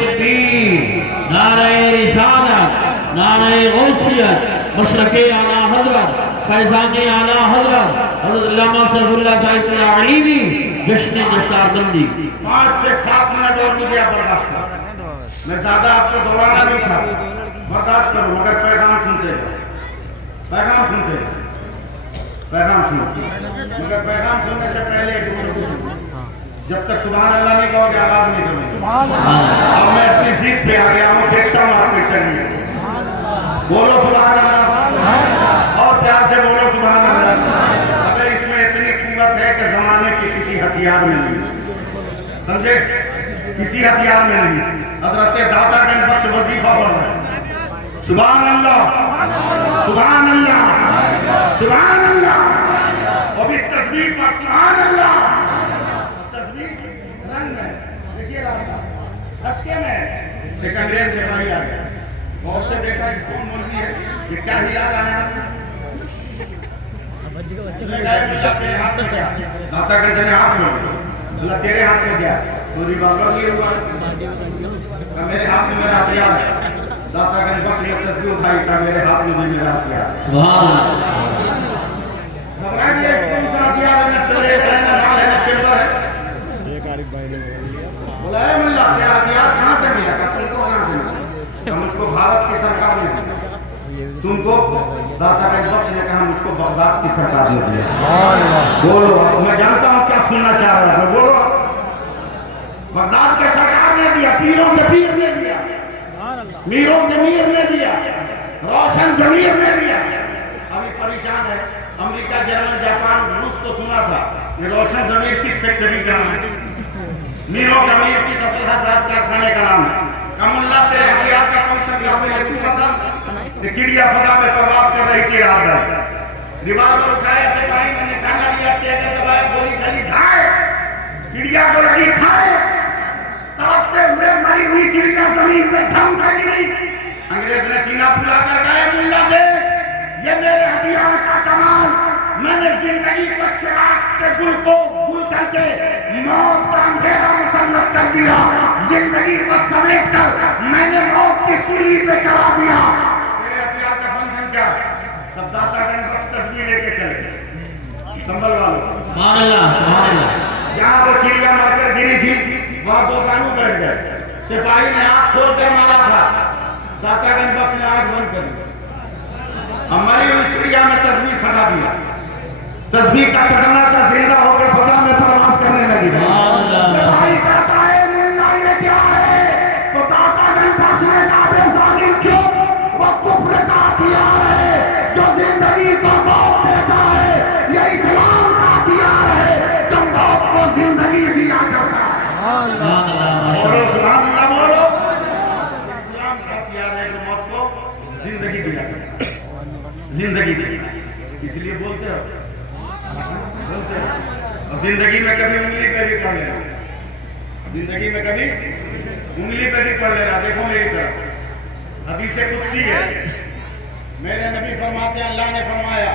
تکبیر. نعرہ رسالت. نعرہ غوثیت. مشرق اعلیٰ حضرت. فیضان اعلیٰ حضرت حضرت علامہ صرف اللہ صاحب علیوی جشن دستار بندی. 5 سے 7 منٹ اور مجھے برداشت کرو. میں زیادہ آپ کو دوبارہ نہیں تھا برداشت کروں مگر پیغام سنتے پیغام سنتے مگر پیغام سننے سے پہلے جب تک سبحان اللہ نہیں کہو گے آواز نہیں کروں. اب میں اپنی ضد پہ آ گیا ہوں. دیکھتا ہوں آپ کیسے نہیں. بولو سبحان اللہ اور پیار سے بولو سبحان اللہ. اگر اس میں اتنی قوت ہے کہ زمانے کی کسی ہتھیار میں نہیں. سمجھے کسی ہتھیار میں نہیں. حضرت داتا گنج بخش وظیفہ پڑھ رہے ہیں. سبحان اللہ سبحان اللہ سبحان اللہ. اور بھی تصویر پر سبحان اللہ. تصویر رنگ ہے. دیکھیے راستہ ہٹکے میں ایک انگریز سے بھائی آ گیا. غور سے دیکھا کہ کون مولوی ہے یہ کیا ہلا رہا ہے آپ نے کہا ملا تیرے ہاتھ میں کیا. داتا گنج نے ہاتھ میں اللہ تیرے ہاتھ میں کیا. تو ریوالور نہیں ہوا. میرے ہاتھ میں میرا ہتھیار ہے. داتا گنج بخش نے تصویر اٹھائی تھا میرے ہاتھ میں بھی میرا ہتھیار ہے. گھبرا گیا کون سا ہتھیار ہے. نہ ٹریڈر ہے نہ نال ہے نہ چیمبر ہے. بولا ہے ملا تیرا ہتھیار کہاں بھارت کی سرکار نے دیا، تم کو داتا گنج بخش نے کہا مجھ کو بغداد کی سرکار نے دیا۔ بولو، میں جانتا ہوں کیا سننا چاہ رہا ہے، بولو۔ بغداد کے سرکار نے دیا، پیروں کے پیر نے دیا، میروں کے میر نے دیا، روشن ضمیر نے دیا۔ ابھی پریشان ہے امریکہ، جرمن، جاپان، روس تو سنا تھا، یہ روشن ضمیر کس فیکٹری کا نام ہے، میروں کا میر کس اسلحہ ساز کارخانے کا نام ہے۔ کم اللہ تیرے ہتھیار کا فنکشن کیا پہلے تو پتا کہ چڑیا فضا میں پرواز کر رہی تھی رات بھر، ریوالور اٹھایا، سپاہی نے نشانہ لیا، ٹیگر دبایا، گولی چلی، دھائے، چڑیا کو لگی ٹھائے، تڑپتے ہوئے مری ہوئی چڑیا زمین پہ ڈھم سے گری۔ انگریز نے سینہ پھلا کر کہا اے ملا دیکھ، یہ میرے ہتھیار کا کمال، میں نے زندگی کو چراغ کے گل کو گل کر کے موت کا اندھیرا مسلط کر دیا، زندگی کو سمیٹ کر میں نے موت کی سولی پہ چڑھا دیا۔ تیرے ہتھیار کا فنکشن کیا ہے؟ تب داتا گنج بخش تصویر لے کے چلے، سنبھل والو، سبحان اللہ، سبحان اللہ۔ جہاں وہ چڑیا مار کر گری تھی وہاں دو بانو بیٹھ گئے، سپاہی نے آنکھ کھول کر مارا تھا، داتا گنج بخش نے آنکھ بند کر دی، ہماری ہوئی چڑیا میں تسبیح سٹا دیا، تسبیح کا سٹنا تھا، زندہ ہو کے فضا میں پرواز کرنے لگی۔ سپاہی کہتا ہے ملا یہ کیا ہے؟ تو داتا گنج بخش نے کہا بے ظالم چپ، وہ کفر کا ہتھیار ہے جو زندگی کو موت دیتا ہے، یہ اسلام کا ہتھیار ہے جو موت کو زندگی دیا کرتا ہے۔ بولو سبحان اللہ، بولو۔ اسلام کا ہتھیار ہے جو موت کو زندگی دیا کرتا ہے، زندگی دیا، اس لیے بولتے ہو، بولتے ہو۔ اور زندگی میں کبھی انگلی پہ بھی پڑھ لینا، زندگی میں کبھی انگلی پہ بھی پڑھ لینا۔ دیکھو میری طرف، حدیث قدسی ہے، میرے نبی فرماتے ہیں اللہ نے فرمایا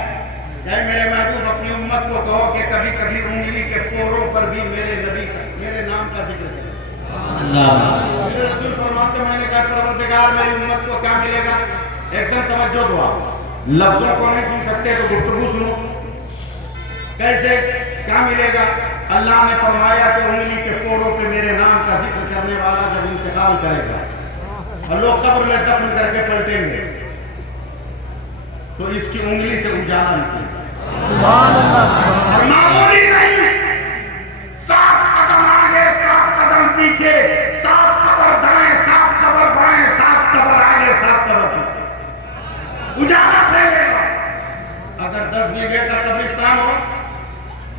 کہ میرے محبوب اپنی امت کو کہو کہ کبھی کبھی انگلی کے پوروں پر بھی میرے نبی کا، میرے نام کا ذکر کرے۔ میرے رسول فرماتے میں نے کہا پروردگار میری امت کو کیا ملے گا؟ ایک دم توجہ دو، آپ لفظوں کو نہیں سن سکتے تو گفتگو سنو۔ کیسے کیا ملے گا؟ اللہ نے فرمایا کہ انگلی کے پوروں پہ میرے نام کا ذکر کرنے والا جب انتقال کرے گا اور لوگ قبر میں دفن کر کے پلٹیں گے تو اس کی انگلی سے اجالا نکلے گا، اور معمولی نہیں، 7 قدم آگے 7 قدم پیچھے، 7 قبر دائیں 7 قبر بائیں، 7 قبر آگے 7 قبر پیچھے، اجالا پھیلے گا۔ اگر 10 بیگھے کا قبرستان ہو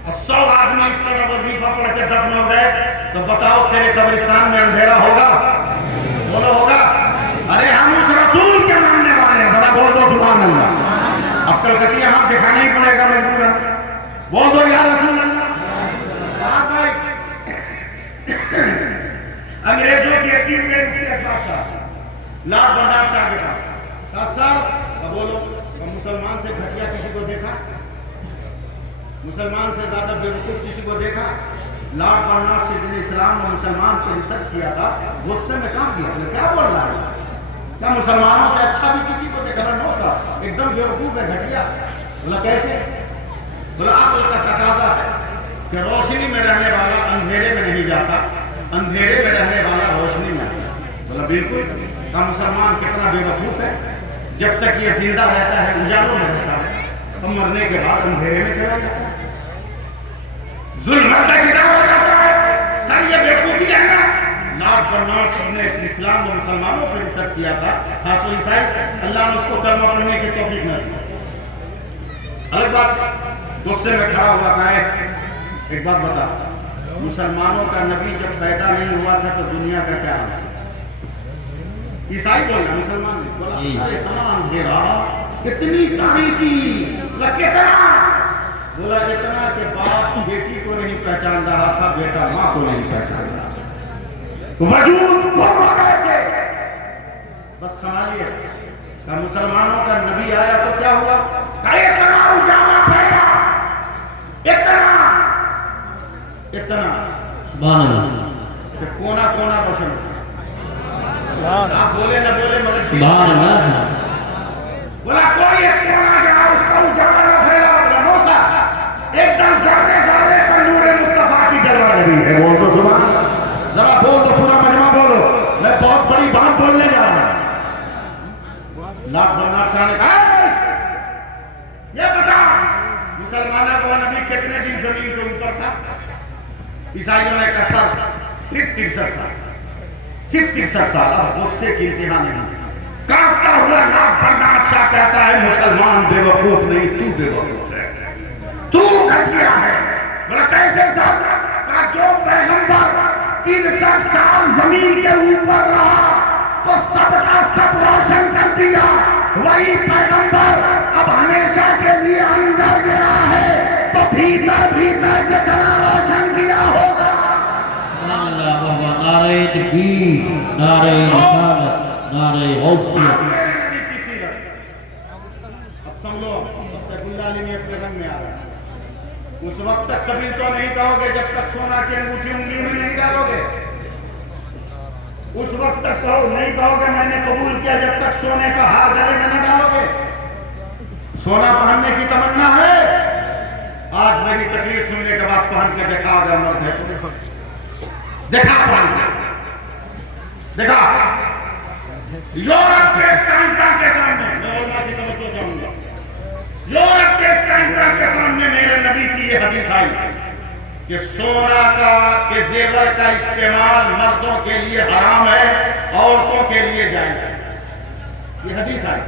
اور 100 آدمی اس طرح وظیفہ پڑھ کے دفن ہو گئے تو بتاؤ تیرے قبرستان میں اندھیرا ہوگا؟ بولو ہوگا؟ ارے ہم اس رسول کے ماننے والے ہیں، ذرا بول دو سبحان اللہ۔ اب کلکتیا ہاتھ دکھانا ہی پڑے گا مجبور ہے، بول دو یا رسول اللہ۔ بات بھائی انگریزوں کی ایک ٹیم گئی مفتی اکبر صاحب لارڈ بنڈار شاہ کے پاس، کہا سر بولو مسلمان سے گھٹیا کسی کو دیکھا؟ مسلمان سے زیادہ بے وقوف کسی کو دیکھا؟ لارڈ برنارڈ شاہ نے اسلام اور مسلمان پہ ریسرچ کیا تھا، غصے میں کام کیا، کیا بول رہا ہے؟ کیا مسلمانوں سے اچھا بھی کسی کو دیکھا؟ نو صاحب ایک دم بے وقوف ہے، گھٹیا۔ بولا کیسے؟ بولا عقل کا تقاضا ہے کہ روشنی میں رہنے والا اندھیرے میں نہیں جاتا، اندھیرے میں رہنے والا روشنی میں آتا۔ بولا بالکل۔ کہا مسلمان کتنا بے وقوف ہے، جب تک یہ زندہ رہتا ہے اجالوں میں رہتا ہے، تو مرنے کے بعد اندھیرے میں چلا جاتا ہے، ظلمت کا شکار ہو جاتا ہے۔ سر یہ بیوقوفی ہے نا؟ لارڈ برنارڈ شاہ نے اسلام اور مسلمانوں پر ریسرچ کیا تھا، خاص عیسائی، اللہ نے اس کو کلمہ پڑھنے کی توفیق نہ دی۔ الگ بات، غصے میں کھڑا ہوا کہا ایک بات بتا، مسلمانوں کا نبی جب پیدا نہیں ہوا تھا تو دنیا کا کیا حال تھا؟ عیسائی بول رہا، مسلمان نہیں بولا۔ سر اتنا اندھیرا، اتنی تاریکی، کتنا؟ بولا اتنا کہ باپ بیٹی کو نہیں پہچان رہا تھا، بیٹا ماں کو نہیں پہچان رہا تھا، وجود گم ہو گئے تھے۔ بس سنبھالیے، کہ مسلمانوں کا نبی آیا تو کیا ہوا؟ کہ اتنا اجالا پھیلا، اتنا سبحان اللہ، کہ کونا کونا روشن ہوا۔ آپ بولے نہ بولے مگر سبحان اللہ۔ بولا کوئی ایک کونا جہاں اس کا اجالا نہ پھیلا، بولا موسیٰ ایک دم ذرے ذرے پر نور مصطفیٰ کی جلوہ گری ہے۔ بول دو سبحان اللہ، ذرا بول دو، پورا مجمع بولو، میں بہت بڑی بات بولنے جا رہا ہوں۔ بادشاہ نے کہا یہ بتا مسلمانوں کو نبی کتنے دن زمین کے اوپر تھا؟ عیسائیوں نے کہا سر صرف 63 سال، صرف 63 سال۔ اب غصے کی انتہا نہیں، کانپتا ہوا ناک بردار شاہ کہتا ہے مسلمان بے وقوف نہیں، تو بے وقوف ہے، تو گھٹیا ہے۔ بولا کیسے سر؟ کہا جو پیغمبر 63 سال زمین کے اوپر رہا تو سب کا سب روشن کر دیا، وہی پیغمبر اب ہمیشہ کے لیے اندر گیا ہے تو بھیتر بھیتر کتنا روشن کیا ہوگا۔ نعرہ تکبیر، نعرہ رسالت، نعرہ غوثیت۔ میرے نبی کی سیرت اب سمجھو، اب سیف اللہ علی میں اپنے رنگ میں آ رہا ہے۔ اس وقت تک کبھی تو نہیں کہو گے جب تک سونا کی انگوٹھی انگلی میں نہیں ڈالو گے، اس وقت تک نہیں کہو گے میں نے قبول کیا جب تک سونے کا ہار گلے میں نہ ڈالو گے۔ سونا پہننے کی تمنا ہے، آج میری تقریر سننے کے بعد پہن کے دکھا، اگر مرد ہے تو دکھا پہن کے دکھا۔ یورپ کے ایک سائنسدان کے سامنے، میں علماء کی توجہ چاہوں گا، یورپ کے ایک سائنسدان کے سامنے میرے نبی کی یہ حدیث آئی کہ سونا کے زیور کا استعمال مردوں کے لیے حرام ہے، عورتوں کے لیے جائز ہے۔ یہ حدیث آئی،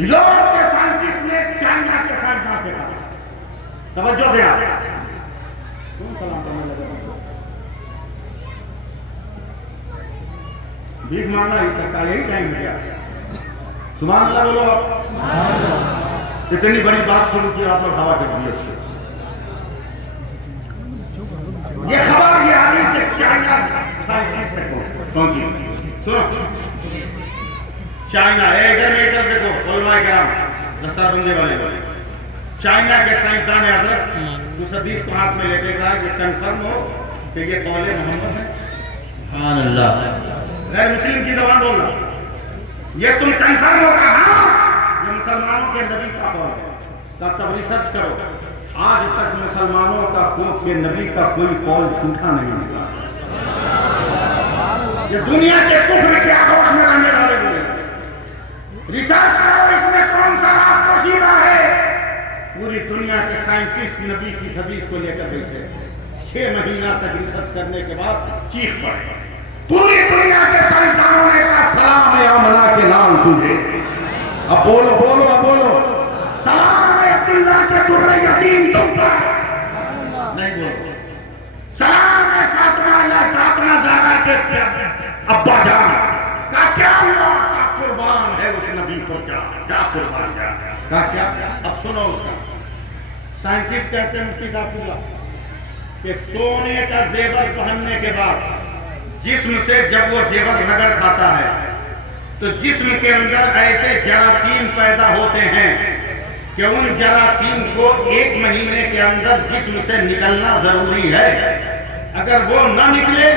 یورپ کے سائنٹسٹ نے چائنا کے سائنسدان سے کہا، توجہ دینا، تم سلام کرنے لگے بھیک مانگنا ہی کرتا، یہی ٹائم گیا۔ سبحان اللہ بولو، اتنی بڑی بات شروع کی آپ لوگ ہوا کر دی اس کو۔ یہ خبر یہ حدیث سے چائنا سائنس تک پہنچی۔ سنو، چائنا ادھر دیکھو، علماء کرام دستار بندے والے چائنا کے سائنسدان حضرت اس حدیث کو ہاتھ میں لے کے کہا کہ کنفرم ہو کہ یہ قول محمد ہے۔ سبحان اللہ، غیر مسلم کی زبان بولنا، یہ تم کنفرم ہو کہ ہاں یہ مسلمانوں کے نبی کا قول ہے؟ کہا تب ریسرچ کرو، آج تک مسلمانوں کا کے نبی کا کوئی قول جھوٹا نہیں ملا۔ یہ دنیا کے کفر کے آغوش میں رہنے والے بولے، ریسرچ کرو اس میں کون سا راز پوشیدہ ہے۔ پوری دنیا کے سائنٹسٹ نبی کی حدیث کو لے کر بیٹھے، 6 مہینہ تک ریسرچ کرنے کے بعد چیخ پڑے، پوری دنیا کے سائنسدانوں نے کہا سلام ہے آمنہ کے لال تجھے۔ اب بولو بولو اب بولو، سلام ہے عبداللہ کے در یتیم تم پر، نہیں بولو، سلام ہے فاطمہ زہرا کے ابا جان، کہا کیا اللہ کا قربان ہے اس نبی پر، کیا قربان جا، کہا کیا؟ اب سنو اس کا، سائنٹسٹ کہتے ہیں مفتی ذات اللہ کہ سونے کا زیور پہننے کے بعد جسم سے جب وہ زیور رگڑ کھاتا ہے تو جسم کے اندر ایسے جراثیم پیدا ہوتے ہیں کہ ان جراثیم کو 1 مہینے کے اندر جسم سے نکلنا ضروری ہے۔ اگر وہ نہ نکلے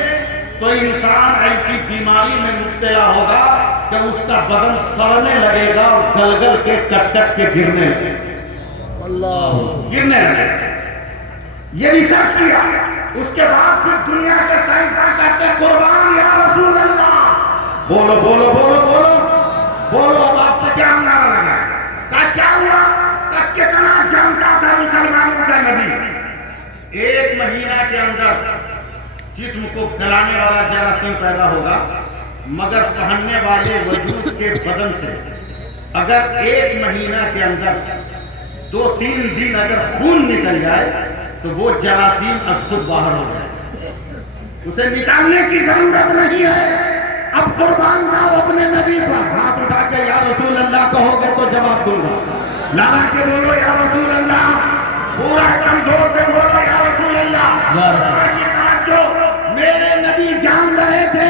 تو انسان ایسی بیماری میں مبتلا ہوگا کہ اس کا بدن سڑنے لگے گا اور گل گل کے کٹ کٹ کے گرنے لگے گا۔ یہ ریسرچ کیا، اس کے بعد پھر دنیا کے سائنسدان کہتے ہیں قربان یا رسول اللہ۔ بولو بولو بولو بولو بولو، اب آپ سے کیا نعرہ لگا ہے؟ کہا کیا ہوا؟ کہا کتنا جانتا تھا مسلمانوں کا نبی، 1 مہینہ کے اندر جسم کو گلانے والا جراثیم پیدا ہوگا، مگر پہننے والے وجود کے بدن سے اگر 1 مہینہ کے اندر 2-3 دن اگر خون نکل جائے تو وہ جراثیم از خود باہر ہو جائے، اسے نکالنے کی ضرورت نہیں ہے۔ اب قربان جاؤ اپنے نبی پر، ہاتھ اٹھا کے یا رسول اللہ کہو گے تو جواب دوں گا، لڑا کے بولو یا رسول اللہ، پورا ایک زور سے بولو یا رسول اللہ۔ میرے نبی جان رہے تھے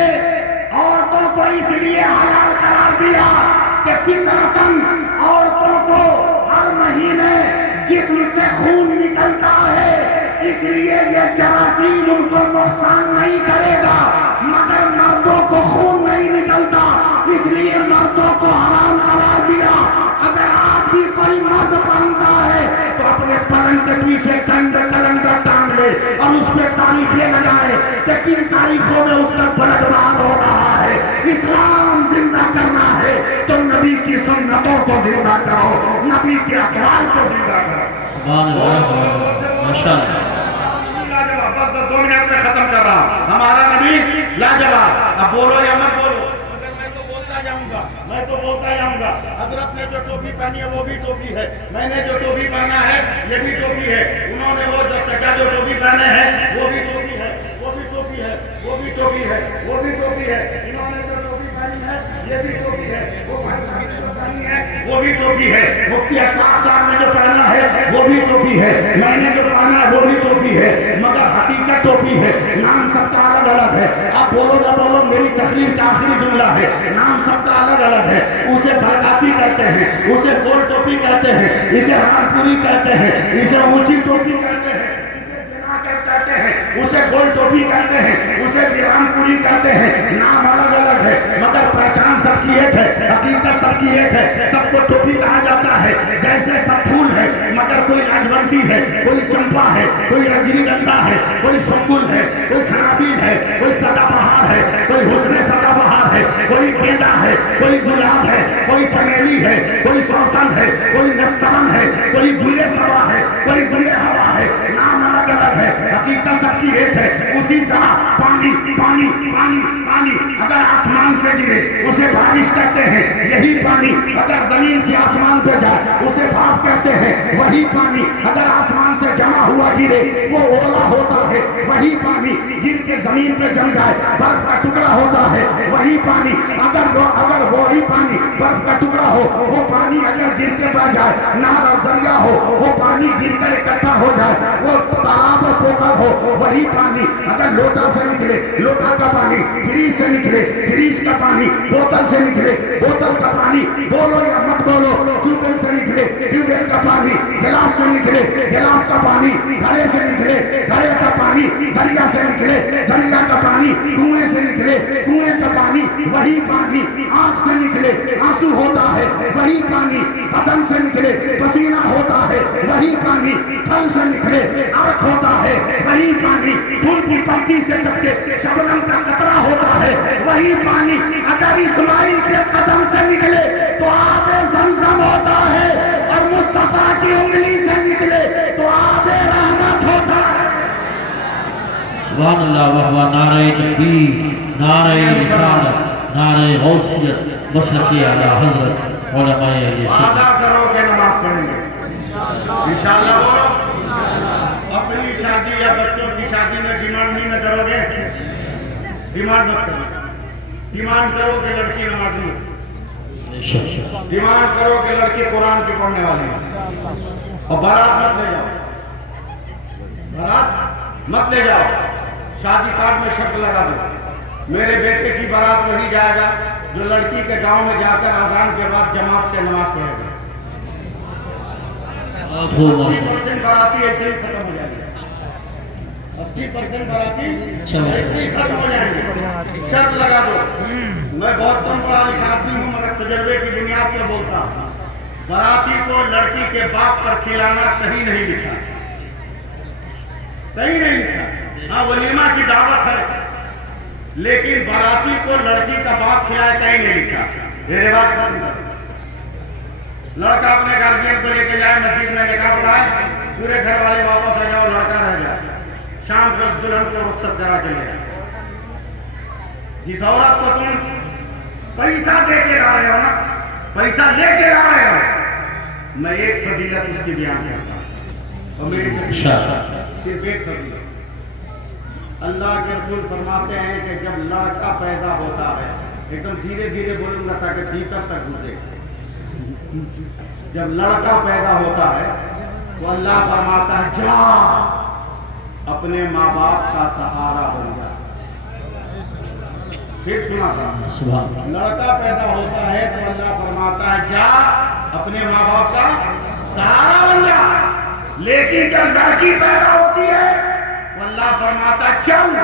عورتوں کو اس لیے حلال قرار دیا کہ فطرتاً عورتوں کو ہر مہینے جسم سے خون نکلتا ہے، اس لیے یہ جراثیم ان کو نقصان نہیں کرے گا، مگر مردوں کو خون نہیں نکلتا، اس لیے مردوں کو حرام قرار دیا۔ اگر آج بھی کوئی مرد پہنتا ہے تو اپنے پلنگ کے پیچھے کیلنڈر ٹانگ لے اور اس پہ تاریخیں لگائے کہ کن تاریخوں میں اس کا بلد بہار ہو رہا ہے۔ اسلام زندہ کرنا ہے تو نبی کی سنتوں کو زندہ کرو، نبی کے اقوال کو زندہ کرو۔ سبحان اللہ، ماشاءاللہ۔ لاجواب، بس 2 منٹ میں ختم کر رہا ہوں۔ ہمارا نبی لاجواب، اب بولو یا مت بولو، مگر میں تو بولتا جاؤں گا۔ حضرت نے جو ٹوپی پہنی ہے وہ بھی ٹوپی ہے، میں نے جو ٹوپی پہنا ہے یہ بھی ٹوپی ہے، انہوں نے وہ جو چچا جو ٹوپی پہنے ہیں وہ بھی ٹوپی ہے، وہ بھی ٹوپی ہے، وہ بھی ٹوپی ہے، وہ بھی ٹوپی ہے، انہوں نے جو ٹوپی پہنی ہے یہ بھی ٹوپی ہے، وہ بھائی صاحب نے جو پہنی ہے وہ بھی ٹوپی ہے، مفتی اشفاق صاحب نے جو پہنا ہے وہ بھی ٹوپی ہے، میں نے جو پہنا ہے وہ بھی ٹوپی ہے، مگر حقیقت ٹوپی ہے، نام سب کا الگ الگ ہے۔ آپ بولو نہ بولو، میری تقریر کا آخری جملہ ہے، نام سب کا الگ الگ ہے۔ اسے برکاتی کہتے ہیں، اسے گول ٹوپی کہتے ہیں، اسے رام پوری کہتے ہیں، اسے اونچی ٹوپی کہتے ہیں، اسے بنا کر کہتے ہیں، اسے گول ٹوپی کہتے ہیں، اسے رام پوری کہتے ہیں۔ نام الگ الگ ہے مگر پہچان سب کی ایک ہے، حقیقت سب کی ایک ہے۔ سب کو ٹوپی کہا جاتا ہے، جیسے سب پھول ہے مگر کوئی لاجونتی ہے، کوئی چمپا ہے، کوئی رجنی گندھا ہے، کوئی سنبل ہے، کوئی سنابیل ہے، کوئی سدا بہار ہے، کوئی حسن سدا بہار ہے، کوئی گیندا ہے، کوئی گلاب ہے، کوئی چمیلی ہے، کوئی سوسن ہے، کوئی نسترن ہے، کوئی گلے سبا ہے، کوئی گلے ہوا ہے۔ نام الگ الگ ہے، حقیقت سب کی ایک ہے۔ اسی طرح پانی پانی پانی پانی اگر آسمان سے گرے اسے بارش کہتے ہیں، یہی پانی اگر زمین سے آسمان پہ جائے اسے بھاپ کہتے ہیں، وہی پانی اگر آسمان سے جمع ہوا گرے وہ اولا ہوتا ہے، وہی پانی گر کے زمین پہ جم جائے برف کا ٹکڑا ہوتا ہے، وہی پانی اگر وہی پانی برف کا ٹکڑا ہو، وہ پانی اگر گر کے بہ جائے نہر اور دریا ہو، وہ پانی گر کر اکٹھا ہو جائے، وہ تالاب اور پوکھر ہو، وہی پانی اگر لوٹا سے نکلے لوٹا کا پانی، فریج سے نکلے فریج کا پانی، بوتل سے نکلے بوتل کا پانی، بولو یا مت بولو، ٹیوب ویل سے نکلے ٹیوب ویل کا پانی، گلاس سے نکلے گلاس کا پانی، گھڑے سے نکلے گھڑے کا پانی، دریا سے نکلے دریا کا پانی، کنویں سے نکلے کنویں کا پانی، وہی پانی آنکھ سے نکلے آنسو ہوتا ہے، وہی پانی بدن سے نکلے پسینہ ہوتا ہے، وہی پانی پھل سے نکلے عرق ہوتا ہے، وہی پانی پھول کی پتی سے ٹپکے شبنم کا قطرہ ہوتا ہے، وہی پانی اگر اسماعیل کے قدم سے نکلے تو آب زمزم ہوتا ہے، اور مصطفیٰ کی انگلی سے نکلے تو آب رحمت ہوتا ہے۔ سبحان اللہ وحوہ، نعرہ تکبیر، نعرہ رسالت، نعرہ غوثیت، مشرق اعلی حضرت علماء اہل سنت۔ وعدہ کرو کہ نماز پڑھیں گے انشاءاللہ، بولو۔ اپنی شادی یا بچوں کی شادی میں ڈیمانڈ نہیں نہ کرو گے، ڈیمانڈ مت کرو، ڈیمانڈ کرو کہ لڑکی نمازی ہو، ڈیمانڈ کرو کہ لڑکی قرآن کی پڑھنے والی ہو، اور بارات مت لے جاؤ، بارات مت لے جاؤ، شادی کارڈ میں شرط لگا دو، میرے بیٹے کی بارات وہی جائے گا جو لڑکی کے گاؤں میں جا کر اذان کے بعد جماعت سے نماز پڑھے گا۔ 80% باراتی ایسے ہی ختم ہو جائیں گے، 80% باراتی ایسے ہی ختم ہو جائیں گے۔ شرط لگا دو، میں بہت کم پڑھا لکھا آدمی ہوں مگر تجربے کی بنیاد پر بولتا ہوں، باراتی کو لڑکی کے باپ پر کھلانا کہیں نہیں لکھا، کہیں نہیں لکھا۔ ہاں ولیمہ کی دعوت ہے لیکن باراتی کو لڑکی کا باپ کھلائے کہیں نہیں لکھا۔ یہ رواج ختم کر، لڑکا اپنے گارجین کو لے کے جائے مسجد میں نکاح پڑھائے، پورے گھر والے واپس آ جاؤ، لڑکا رہ جائے، شام کو دلہن کو رخصت کرا کے لے آئے۔ جس عورت کو تم پیسہ دے کے لا رہے ہو نا، پیسہ لے کے لا رہے ہو، میں ایک فضیلت اس کی بیان کرتا ہوں، اور میری صرف ایک فضیلت۔ اللہ کے رسول فرماتے ہیں کہ جب لڑکا پیدا ہوتا ہے، ایک دم دھیرے دھیرے بولوں گا تاکہ بھیتر تک گھسے، جب لڑکا پیدا ہوتا ہے تو اللہ فرماتا ہے جا اپنے ماں باپ کا سہارا بن جا۔ پھر سنا تھا، لڑکا پیدا ہوتا ہے تو اللہ فرماتا ہے جا اپنے ماں باپ کا سہارا بن جا، لیکن جب لڑکی پیدا ہوتی ہے تو اللہ فرماتا ہے چل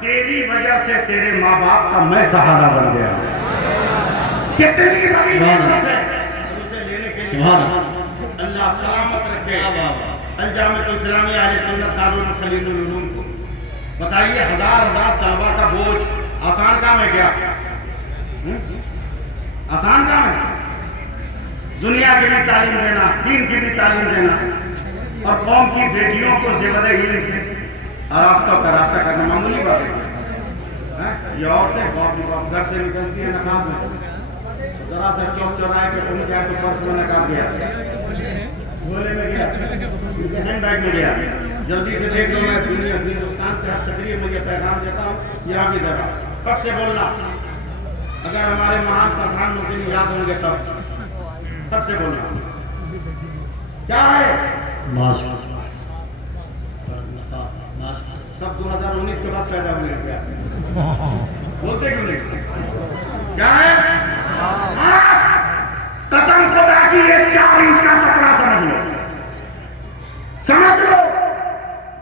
تیری وجہ سے تیرے ماں باپ کا میں سہارا بن گیا۔ کتنی بڑی نعمت ہے، اللہ سلامت رکھے۔ الجامعۃ الاسلامیہ اہل سنت دارالعلوم خلیل العلوم کو بتائیے، ہزار طلبہ کا بوجھ آسان کام ہے کیا؟ آسان کام ہے؟ دنیا کی بھی تعلیم دینا، دین کی بھی تعلیم دینا، اور قوم کی بیٹیوں کو زیور علم سے آراستہ کا کرنا معمولی بات ہے۔ یہ عورتیں باپ گھر سے نکلتی ہیں نقاب میں، ذرا سا چوک چوراہے پہ پہنچ جائے تو پرس میں نقاب گیا، جھولے میں گیا، ہینڈ بیگ میں گیا، جلدی سے دیکھ لو میں دنیا ہندوستان سے ہر تقریر میں یہ پیغام دیتا ہوں، یہاں بھی دے رہا پٹ سے بولنا، اگر ہمارے مہان پردھان منتری یاد ہوں گے تب پٹ سے بولنا کیا ہے ماسک سب 2019 کے بعد پیدا ہوئے کیا بولتے کیوں نہیں کیا ہے قسم خدا کی یہ 4 انچ کا کپڑا سمجھ لو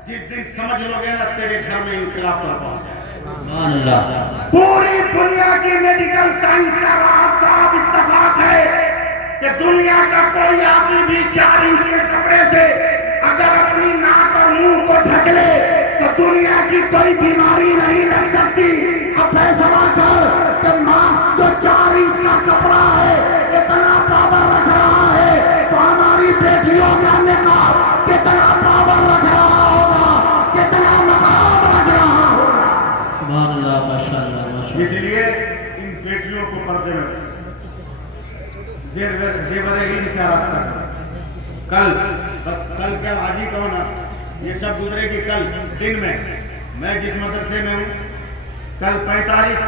جس دن سمجھ لو گے نا تیرے گھر میں انقلاب برپا ہو جائے۔ پوری دنیا کی میڈیکل سائنس کا راحت صاحب اتفاق ہے کہ دنیا کا کوئی آدمی بھی 4 انچ کے کپڑے سے اگر اپنی ناک اور منہ کو ڈھک لے تو دنیا کی کوئی بیماری نہیں لگ سکتی۔ اب فیصلہ کر کہ ماسک جو 4 انچ کا کپڑا ہے اتنا پاور رکھ رہا ہے تو ہماری بیٹیوں کا نقاب کتنا پاور رکھ رہا ہوگا، کتنا مقام رکھ رہا ہوگا۔ سبحان اللہ، ماشاءاللہ ماشاءاللہ۔ اس لیے ان بیٹیوں کو پردے میں زیور علم سے راستہ کل کیا حاجی کون ہے یہ سب گزرے گی کل دن میں جس مدرسے میں ہوں کل 45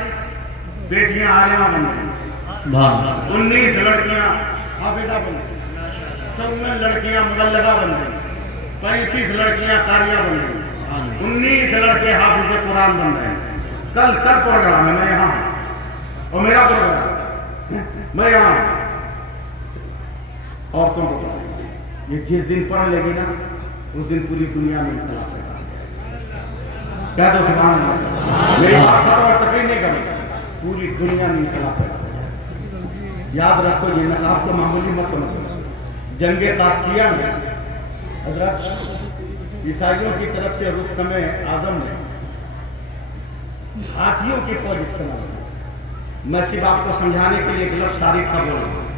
بیٹیاں عالمہ بن گئی، 19 لڑکیاں حافظہ بن گئی، 54 لڑکیاں مبلغہ بن گئی، 35 لڑکیاں قاریہ بن گئی، 19 لڑکے حافظ قرآن بن رہے ہیں۔ کل پروگرام ہے، میں یہاں ہوں اور میرا پروگرام میں یہاں ہوں۔ عورتوں کو پڑھیں یہ جس دن پڑھ لے گی نا اس دن پوری دنیا میں انقلاب پیدا ہو جائے گا۔ کہہ دو سبحان اللہ، میری بات ختم اور تقریر نہیں کرنی، پوری دنیا میں انقلاب پیدا ہو جائے گا۔ یاد رکھو یہ نقاب کو معمولی مت سمجھو۔ جنگ قادسیہ میں حضرت عیسائیوں کی طرف سے رستم اعظم نے ہاتھیوں کی فوج استعمال کی۔ میں صرف آپ کو سمجھانے کے لیے ایک لفظ تاریخ کا بول رہا ہوں،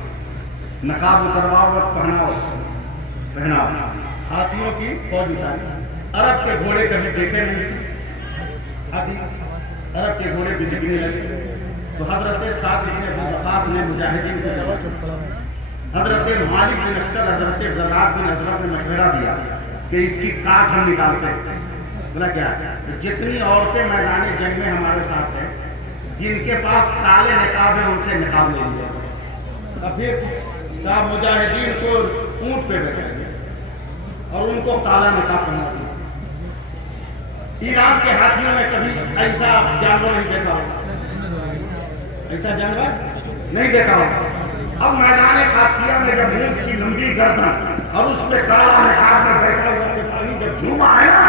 نقاب اترواؤ اور پہناؤ، ہاتھیوں کی فوج اتاری۔ عرب کے گھوڑے کبھی دیکھے نہیں، عرب کے گھوڑے بھی دکھنے لگے تو حضرت سعد بن ابی وقاص نے مجاہدین کو جواب، حضرت مالک بن اشتر حضرت زراد بن ازرق نے مشورہ دیا کہ اس کی کاٹ ہم نکالتے ہیں۔ بولا کیا جتنی عورتیں میدان جنگ میں ہمارے ساتھ ہیں جن کے پاس کالے نقاب ہیں ان سے نقاب لے لیا، پھر مجاہدین کو اونٹ پہ بیٹھا گیا اور ان کو کالا نقاب پہنا دیا۔ ایران کے ہاتھیوں میں کبھی ایسا جانور نہیں دیکھا ہوگا، ایسا جانور نہیں دیکھا ہوگا۔ اب میدان قادسیہ میں جب اونٹ کی لمبی گردن اور اس پہ کالا نقاب میں بیٹھا ہوا سپاہی جب جھوما ہے نا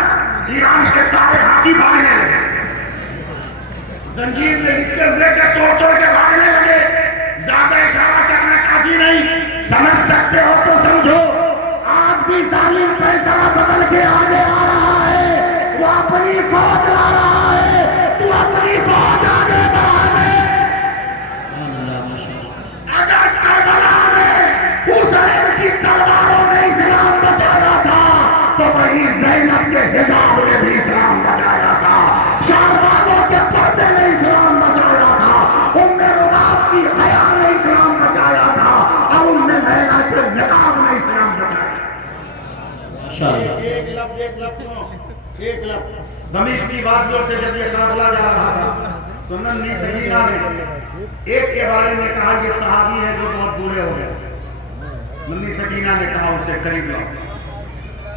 ایران کے سارے ہاتھی بھاگنے لگے، زنجیر میں لپٹے ہوئے کے توڑ کے بھاگنے لگے۔ زیادہ اشارہ کرنا کافی نہیں، سمجھ سکتے ہو تو سمجھو۔ آج بھی ظالم پیکرہ بدل کے آگے آ رہا ہے، وہ اپنی فوج لا رہا ہے، تو اپنی فوج آگے بڑھا دے۔ اگر کربلا میں حسین کی تلواروں نے اسلام بچایا تھا تو وہی زینب کے حجاب نے بھی اسلام بچایا تھا، شہروالوں کے پردے نے اسلام بچایا تھا، ام رباب کی حیا نے اسلام بچایا تھا، اور ام لیلا کے نقاب نے اسلام بچایا۔ ایک لفظ دمشق کی وادیوں سے جب یہ قافلہ جا رہا تھا تو ننھی سکینہ نے ایک کے بارے میں کہا یہ صحابی ہے جو بہت بوڑھے ہو گئے۔ ننھی سکینہ نے کہا اسے قریب لاؤ،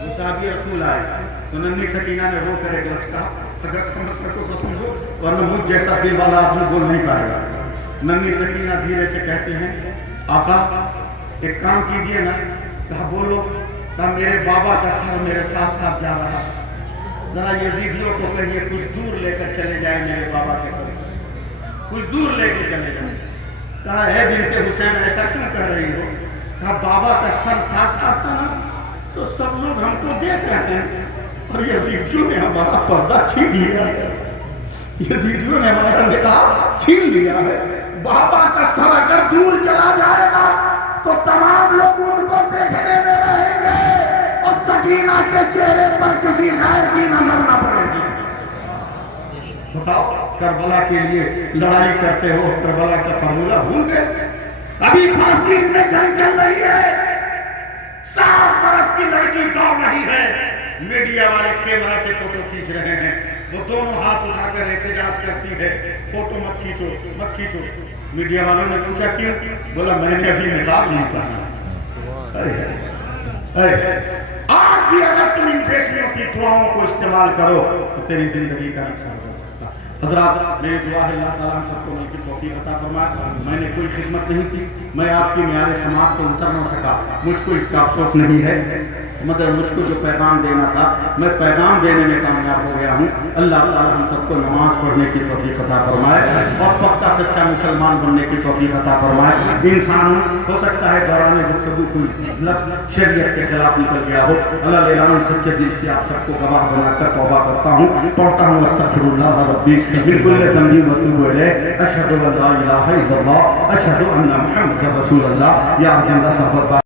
وہ صحابی رسول آئے تو ننھی سکینہ نے رو کر ایک لفظ کہا، اگر سمجھ سکو تو سمجھو ورنہ مجھ جیسا دل والا آدمی بول نہیں پائے گا۔ ننھی سکینہ دھیرے سے کہتے ہیں آقا ایک کام کیجئے نا، کہا بولو، کہا میرے بابا کا سر میرے ساتھ ساتھ جا رہا، ذرا یزیدیوں کو کہیے کچھ دور لے کر چلے جائیں میرے بابا کے سر، کچھ دور لے کے چلے جائیں۔ کہا اے بنت حسین ایسا کیوں کہہ رہی ہو؟ کہا بابا کا سر ساتھ ساتھ تھا نا تو سب لوگ ہم کو دیکھ رہے ہیں اور یزیدیوں نے ہمارا پردہ چھین لیا ہے، یزیدیوں نے ہمارا نقاب چھین لیا ہے۔ بابا کا سر اگر دور چلا جائے گا تو تمام لوگ ان کو دیکھنے میں رہیں گے اور سکینہ کے چہرے پر کسی غیر کی نظر نہ پڑے گی. بتاؤ کربلا کے لیے لڑائی کرتے ہو, کربلا کا فارمولہ بھول گئے؟ ابھی فلسطین میں جنگ چل رہی ہے, 7 برس کی لڑکی دوڑ رہی ہے, میڈیا والے کیمرہ سے فوٹو کھینچ رہے ہیں, وہ دونوں ہاتھ اٹھا کر احتجاج کرتی ہے, فوٹو مت کھینچو مت کھینچو. میڈیا والوں نے پوچھا کیوں؟ بولا میں نے ابھی نقاب نہیں پہنا. آج بھی اگر تم ان بیٹیوں کی دعاؤں کو استعمال کرو تو تیری زندگی کا نقصان ہو سکتا. حضرات میری دعا ہے اللہ تعالیٰ ہم سب کو مل کی توفیق عطا فرمائے. میں نے کوئی خدمت نہیں کی, میں آپ کی معیار سماعت کو اتر نہ سکا, مجھ کو اس کا افسوس نہیں ہے, مگر مجھ کو جو پیغام دینا تھا میں پیغام دینے میں کامیاب ہو گیا ہوں. اللہ تعالیٰ ہم سب کو نماز پڑھنے کی توفیق عطا فرمائے اور پکا سچا مسلمان بننے کی توفیق عطا فرمائے. انسان ہو سکتا ہے دوران گفتگو کوئی لفظ شریعت کے خلاف نکل گیا ہو, اللہ اعلان سچے دل سے آپ سب کو گواہ بنا کر توبہ کرتا ہوں, پڑھتا ہوں استغفر اللہ ربی من کل ذنب واتوب الیہ, اشہد ان لا الہ الا اللہ, اشہد ان محمد رسول اللہ. یا زندہ صحبت